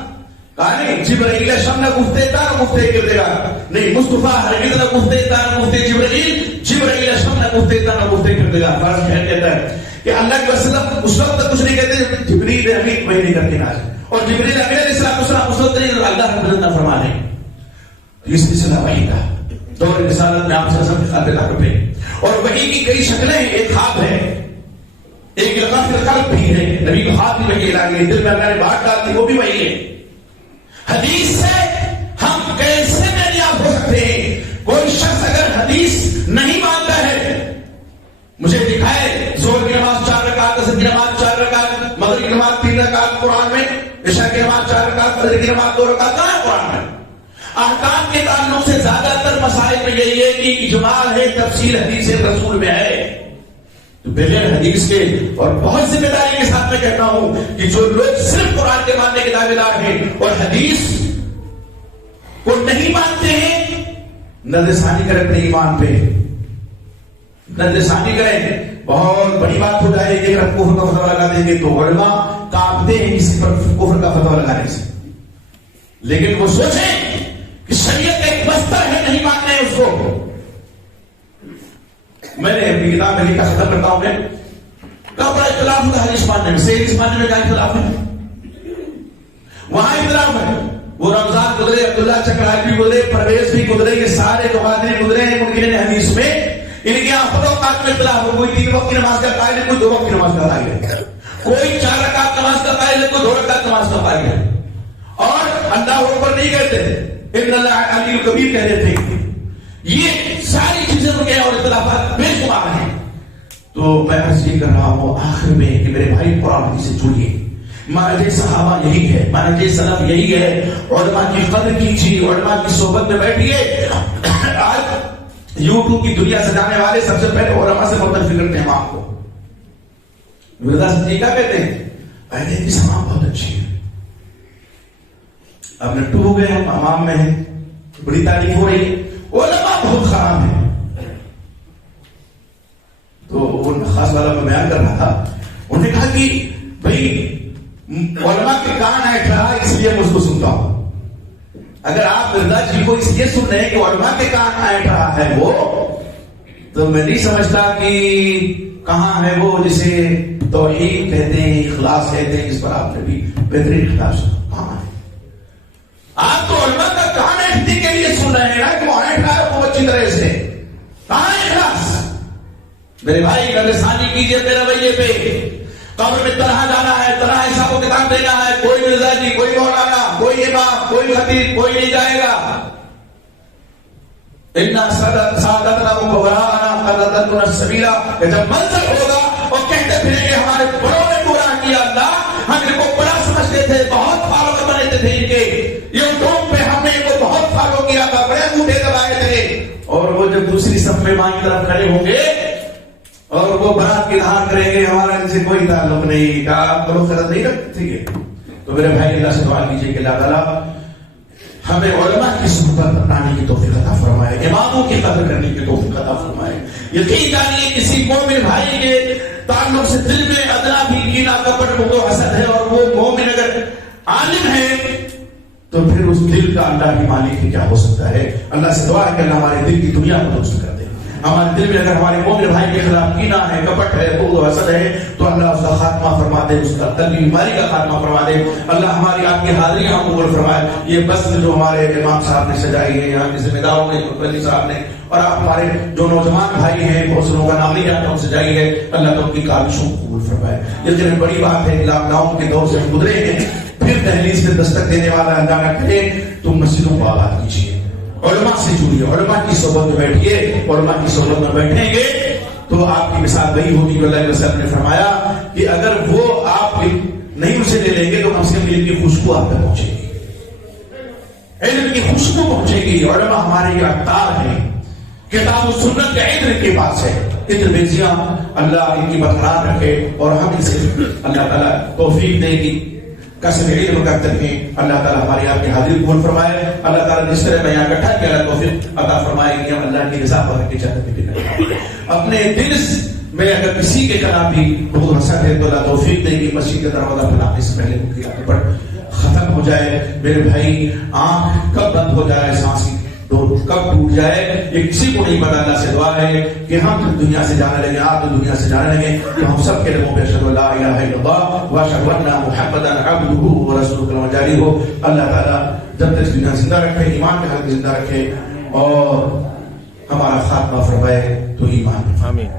کہا نہیں جبرائیل شم نہ گفتے تاں گفتے کردگار نہیں. مصطفیٰ ہرگز نہ گفتے تاں گفتے جبرائیل شم نہ گفتے تاں گفتے کردگار. فرض خیر کہتا ہے کہ اللہ کے وسلم اس وقت تک کچھ نہیں کہتے جبریل امین وہی نہیں کرتے ناز، اور جبریل امین علیہ السلام اس وقت نہیں اللہ رب العزت فرما رہے. اس سلسلہ وحی کا دور رسالت میں آپ سے سب خاطر لاکھ پہ. اور وحی کی کئی شکلیں ہیں. ایک خواب ہے، ایک قلب بھی ہے. نبی کو خواب بھی وحی لاگے، دل میں اللہ نے بات ڈالتی وہ بھی وحی ہے. حدیث سے ہم کیسے دریافت ہو سکتے ہیں؟ کوئی شخص اگر حدیث نہیں مانتا ہے مجھے دکھائے زور کی نماز 4 رکعت، عصر کی نماز 4 رکعت، مغرب کی نماز 3 رکعت قرآن میں، عشاء کی نماز 4 رکعت، فجر کی نماز 2 رکعت کہاں ہے قرآن میں؟ احکام کے تعلق سے زیادہ تر مسائل میں یہی ہے کہ اجمال ہے، تفصیل حدیث رسول میں ہے. تو بغیر حدیث کے، اور بہت ذمہ داری کے ساتھ میں کہتا ہوں کہ جو لوگ صرف قرآن کے ماننے کے دعوے دار ہیں اور حدیث کو نہیں مانتے ہیں، نظر ثانی کریں اپنے ایمان پہ، نظر ثانی کریں. بہت بڑی بات ہو جائے گی اگر ہم کفر کا فتویٰ لگا دیں گے تو علماء کانپتے ہیں کسی پر کفر کا فتویٰ لگانے سے. لیکن وہ سوچیں کہ شریعت ایک بستر ہے، نہیں مانتے ہیں اس کو. میں نے اپنی کتاب میں لکھا، ختم کرتا ہوں میں، کہاں بڑا اختلاف ہوتا ہے حدیث ماننے میں، صحیح حدیث ماننے میں کیا اختلاف ہے؟ وہاں اختلاف ہے. وہ رمضان گزرے، عبداللہ چکرائی بھی گزرے، پرویز بھی گزرے، یہ سارے جو حاضرین گزرے ہیں ممکن حدیث میں ان کے اوقات میں اختلاف ہو. کوئی 3 وقت کی نماز کا قائل ہے، کوئی 2 وقت کی نماز کا قائل ہے، کوئی 4 رکعت نماز کا قائل ہے، کوئی 2 رکعت نماز کا قائل ہے. اور اللہ اکبر نہیں کہتے، ان اللہ علی کبیر کہہ دیتے ہیں. یہ ساری چیزیں ہو گئے اور اختلافات بے شمار ہیں. تو میں عرض یہ کر رہا ہوں آخر میں کہ میرے بھائی قرآن حدیث سے جڑیے. منہج صحابہ یہی ہے، منہج سلف یہی ہے. علماء کی قدر کیجیے، علماء کی صحبت میں بیٹھیے. آج یوٹیوب کی دنیا سجانے والے سب سے پہلے علماء سے متفق کرتے ہیں امام کو. مرزا صدیق کیا کہتے ہیں؟ پہلے کی امام بہت اچھی ہے. اب نٹو ہو گئے، ہم امام میں ہیں، بڑی تعریف ہو رہی ہے. علماء بہت خراب ہے. تو وہ خاص والا میں بیان کر رہا تھا، انہوں نے کہا کہ بھائی علماء کے کان ایٹ رہا اس لیے میں اس کو سنتا ہوں. اگر آپ مرزا جی کو اس لیے سن رہے ہیں کہ علماء کے کان ایٹ رہا ہے وہ، تو میں نہیں سمجھتا کہ کہاں ہے وہ جسے توحید کہتے ہیں، اخلاص کہتے ہیں، جس پر آپ نے بھی بہترین اخلاص کہاں ہے. آپ تو علماء کا کان ایٹنے کے لیے سن رہے ہیں نا کہ وہ ایٹ رہا ہے وہ اچھی طرح سے. کہاں ہے اخلاص؟ میرے بھائی نظر ثانی کیجیے میرے رویے پہ. قبر میں طرح جانا ہے، طرح حساب و کتاب دینا ہے. کوئی مرزا جی، کوئی مولانا، کوئی امام، کوئی خطیب، کوئی نہیں جائے گا. سعادتنا و کبراءنا قدرتنا السبیلا. جب منظر ہوگا اور کہتے پھریں گے ہمارے بڑوں نے گناہ کیا اللہ، ہم ان کو بڑا سمجھتے تھے، بہت فالو بنتے تھے ان کے، یوٹیوب پہ ہم نے ان کو بہت فالو کیا تھا، بڑے انگوٹھے دبائے تھے. اور وہ جب دوسری صف میں ماں کی طرف کھڑے ہوں گے اور وہ برات کی دھار کریں گے، ہمارا ان سے کوئی تعلق نہیں، کہا آپ کو خرد نہیں رکھتے گے. تو میرے بھائی اللہ سے دعا کیجیے کہ اللہ تعالیٰ ہمیں علماء کی صحبت اپنانے کی توفیق عطا فرمائے، اماموں کی قدر کرنے کی توفیق عطا فرمائے. یقین جانیے کسی مومن بھائی کے تعلق سے دل میں ادنا بھی کینہ کپٹ بغض و حسد ہے، اور وہ مومن اگر عالم ہے تو پھر اس دل کا اللہ کی مالک ہی کیا ہو سکتا ہے. اللہ سے دعا ہے کہ اللہ ہمارے دل کی دنیا کو درست کر دے. ہمارے دل میں اگر ہمارے مومن بھائی کے خلاف کینہ ہے، کپٹ ہے، بغض و حسد ہے، تو اللہ اس کا خاتمہ فرما دے، اس کا قلبی بیماری کا خاتمہ فرما دے. اللہ ہماری آپ کی حاضریاں قبول فرمائے. یہ بس جو ہمارے امام صاحب نے سجائی ہے، یہاں کے ذمہ داروں نے، مقتدی صاحب نے، اور آپ ہمارے جو نوجوان بھائی ہیں بہت سے لوگوں کا نام نہیں جانتا ہوں سجائی ہے، اللہ تو ان کی کاوشوں کو قبول فرمائے. یہ بڑی بات ہے کہ لاک ڈاؤن کے دور سے ہم گزرے ہیں، پھر دہلیز سے دستک دینے والا اللہ نہ کرے تو مسجدوں کو آباد کیجیے. علماء سے جڑیے، علماء کی صحبت میں بیٹھیے. علماء کی صحبت میں بیٹھیں گے تو آپ کی مثال وہی ہوگی جو اللہ علیہ وسلم نے فرمایا کہ اگر وہ آپ نہیں اسے لے لیں گے تو کم سے کم علم کی خوشبو آپ تک پہنچے گی، علم کی خوشبو پہنچے گی. علماء ہمارے یہ اقدار ہیں، کتاب و سنت کا علم کے پاس ہے. اتر بیزیاں اللہ ان کی برقرار رکھے اور ہم اسے اللہ تعالیٰ توفیق دے گی کسب علم کرتے ہیں. اللہ تعالیٰ ہماری آپ کی حاضری قبول فرمائے. اللہ تعالیٰ جس طرح میں یہاں اکٹھا کیا اللہ توفیق عطا فرمائے کہ ہم اللہ کی رضا پر کے چاہتے ہیں. اپنے دل میں اگر کسی کے خلاف بھی بہت حسد ہے تو اللہ توفیق دے گی مسجد کا دروازہ پھیلانے سے پہلے ان کی آنکھ پر ختم ہو جائے. میرے بھائی آنکھ کب بند ہو جائے، سانس کب ٹوٹ جائے، یہ کسی کو نہیں پتا. اللہ سے دعا ہے کہ ہم دنیا سے جانے لگے، آپ تو دنیا سے جانے لگے، تو ہم سب کے لبوں پہ اشہد ان لا الہ الا اللہ واشہد ان محمدا عبدہ ورسولہ کلمہ جاری ہو. اللہ تعالیٰ جب تک دنیا زندہ رکھے، ایمان کے حالت زندہ رکھے اور ہمارا خاتمہ فرمائے تو ایمان. آمین.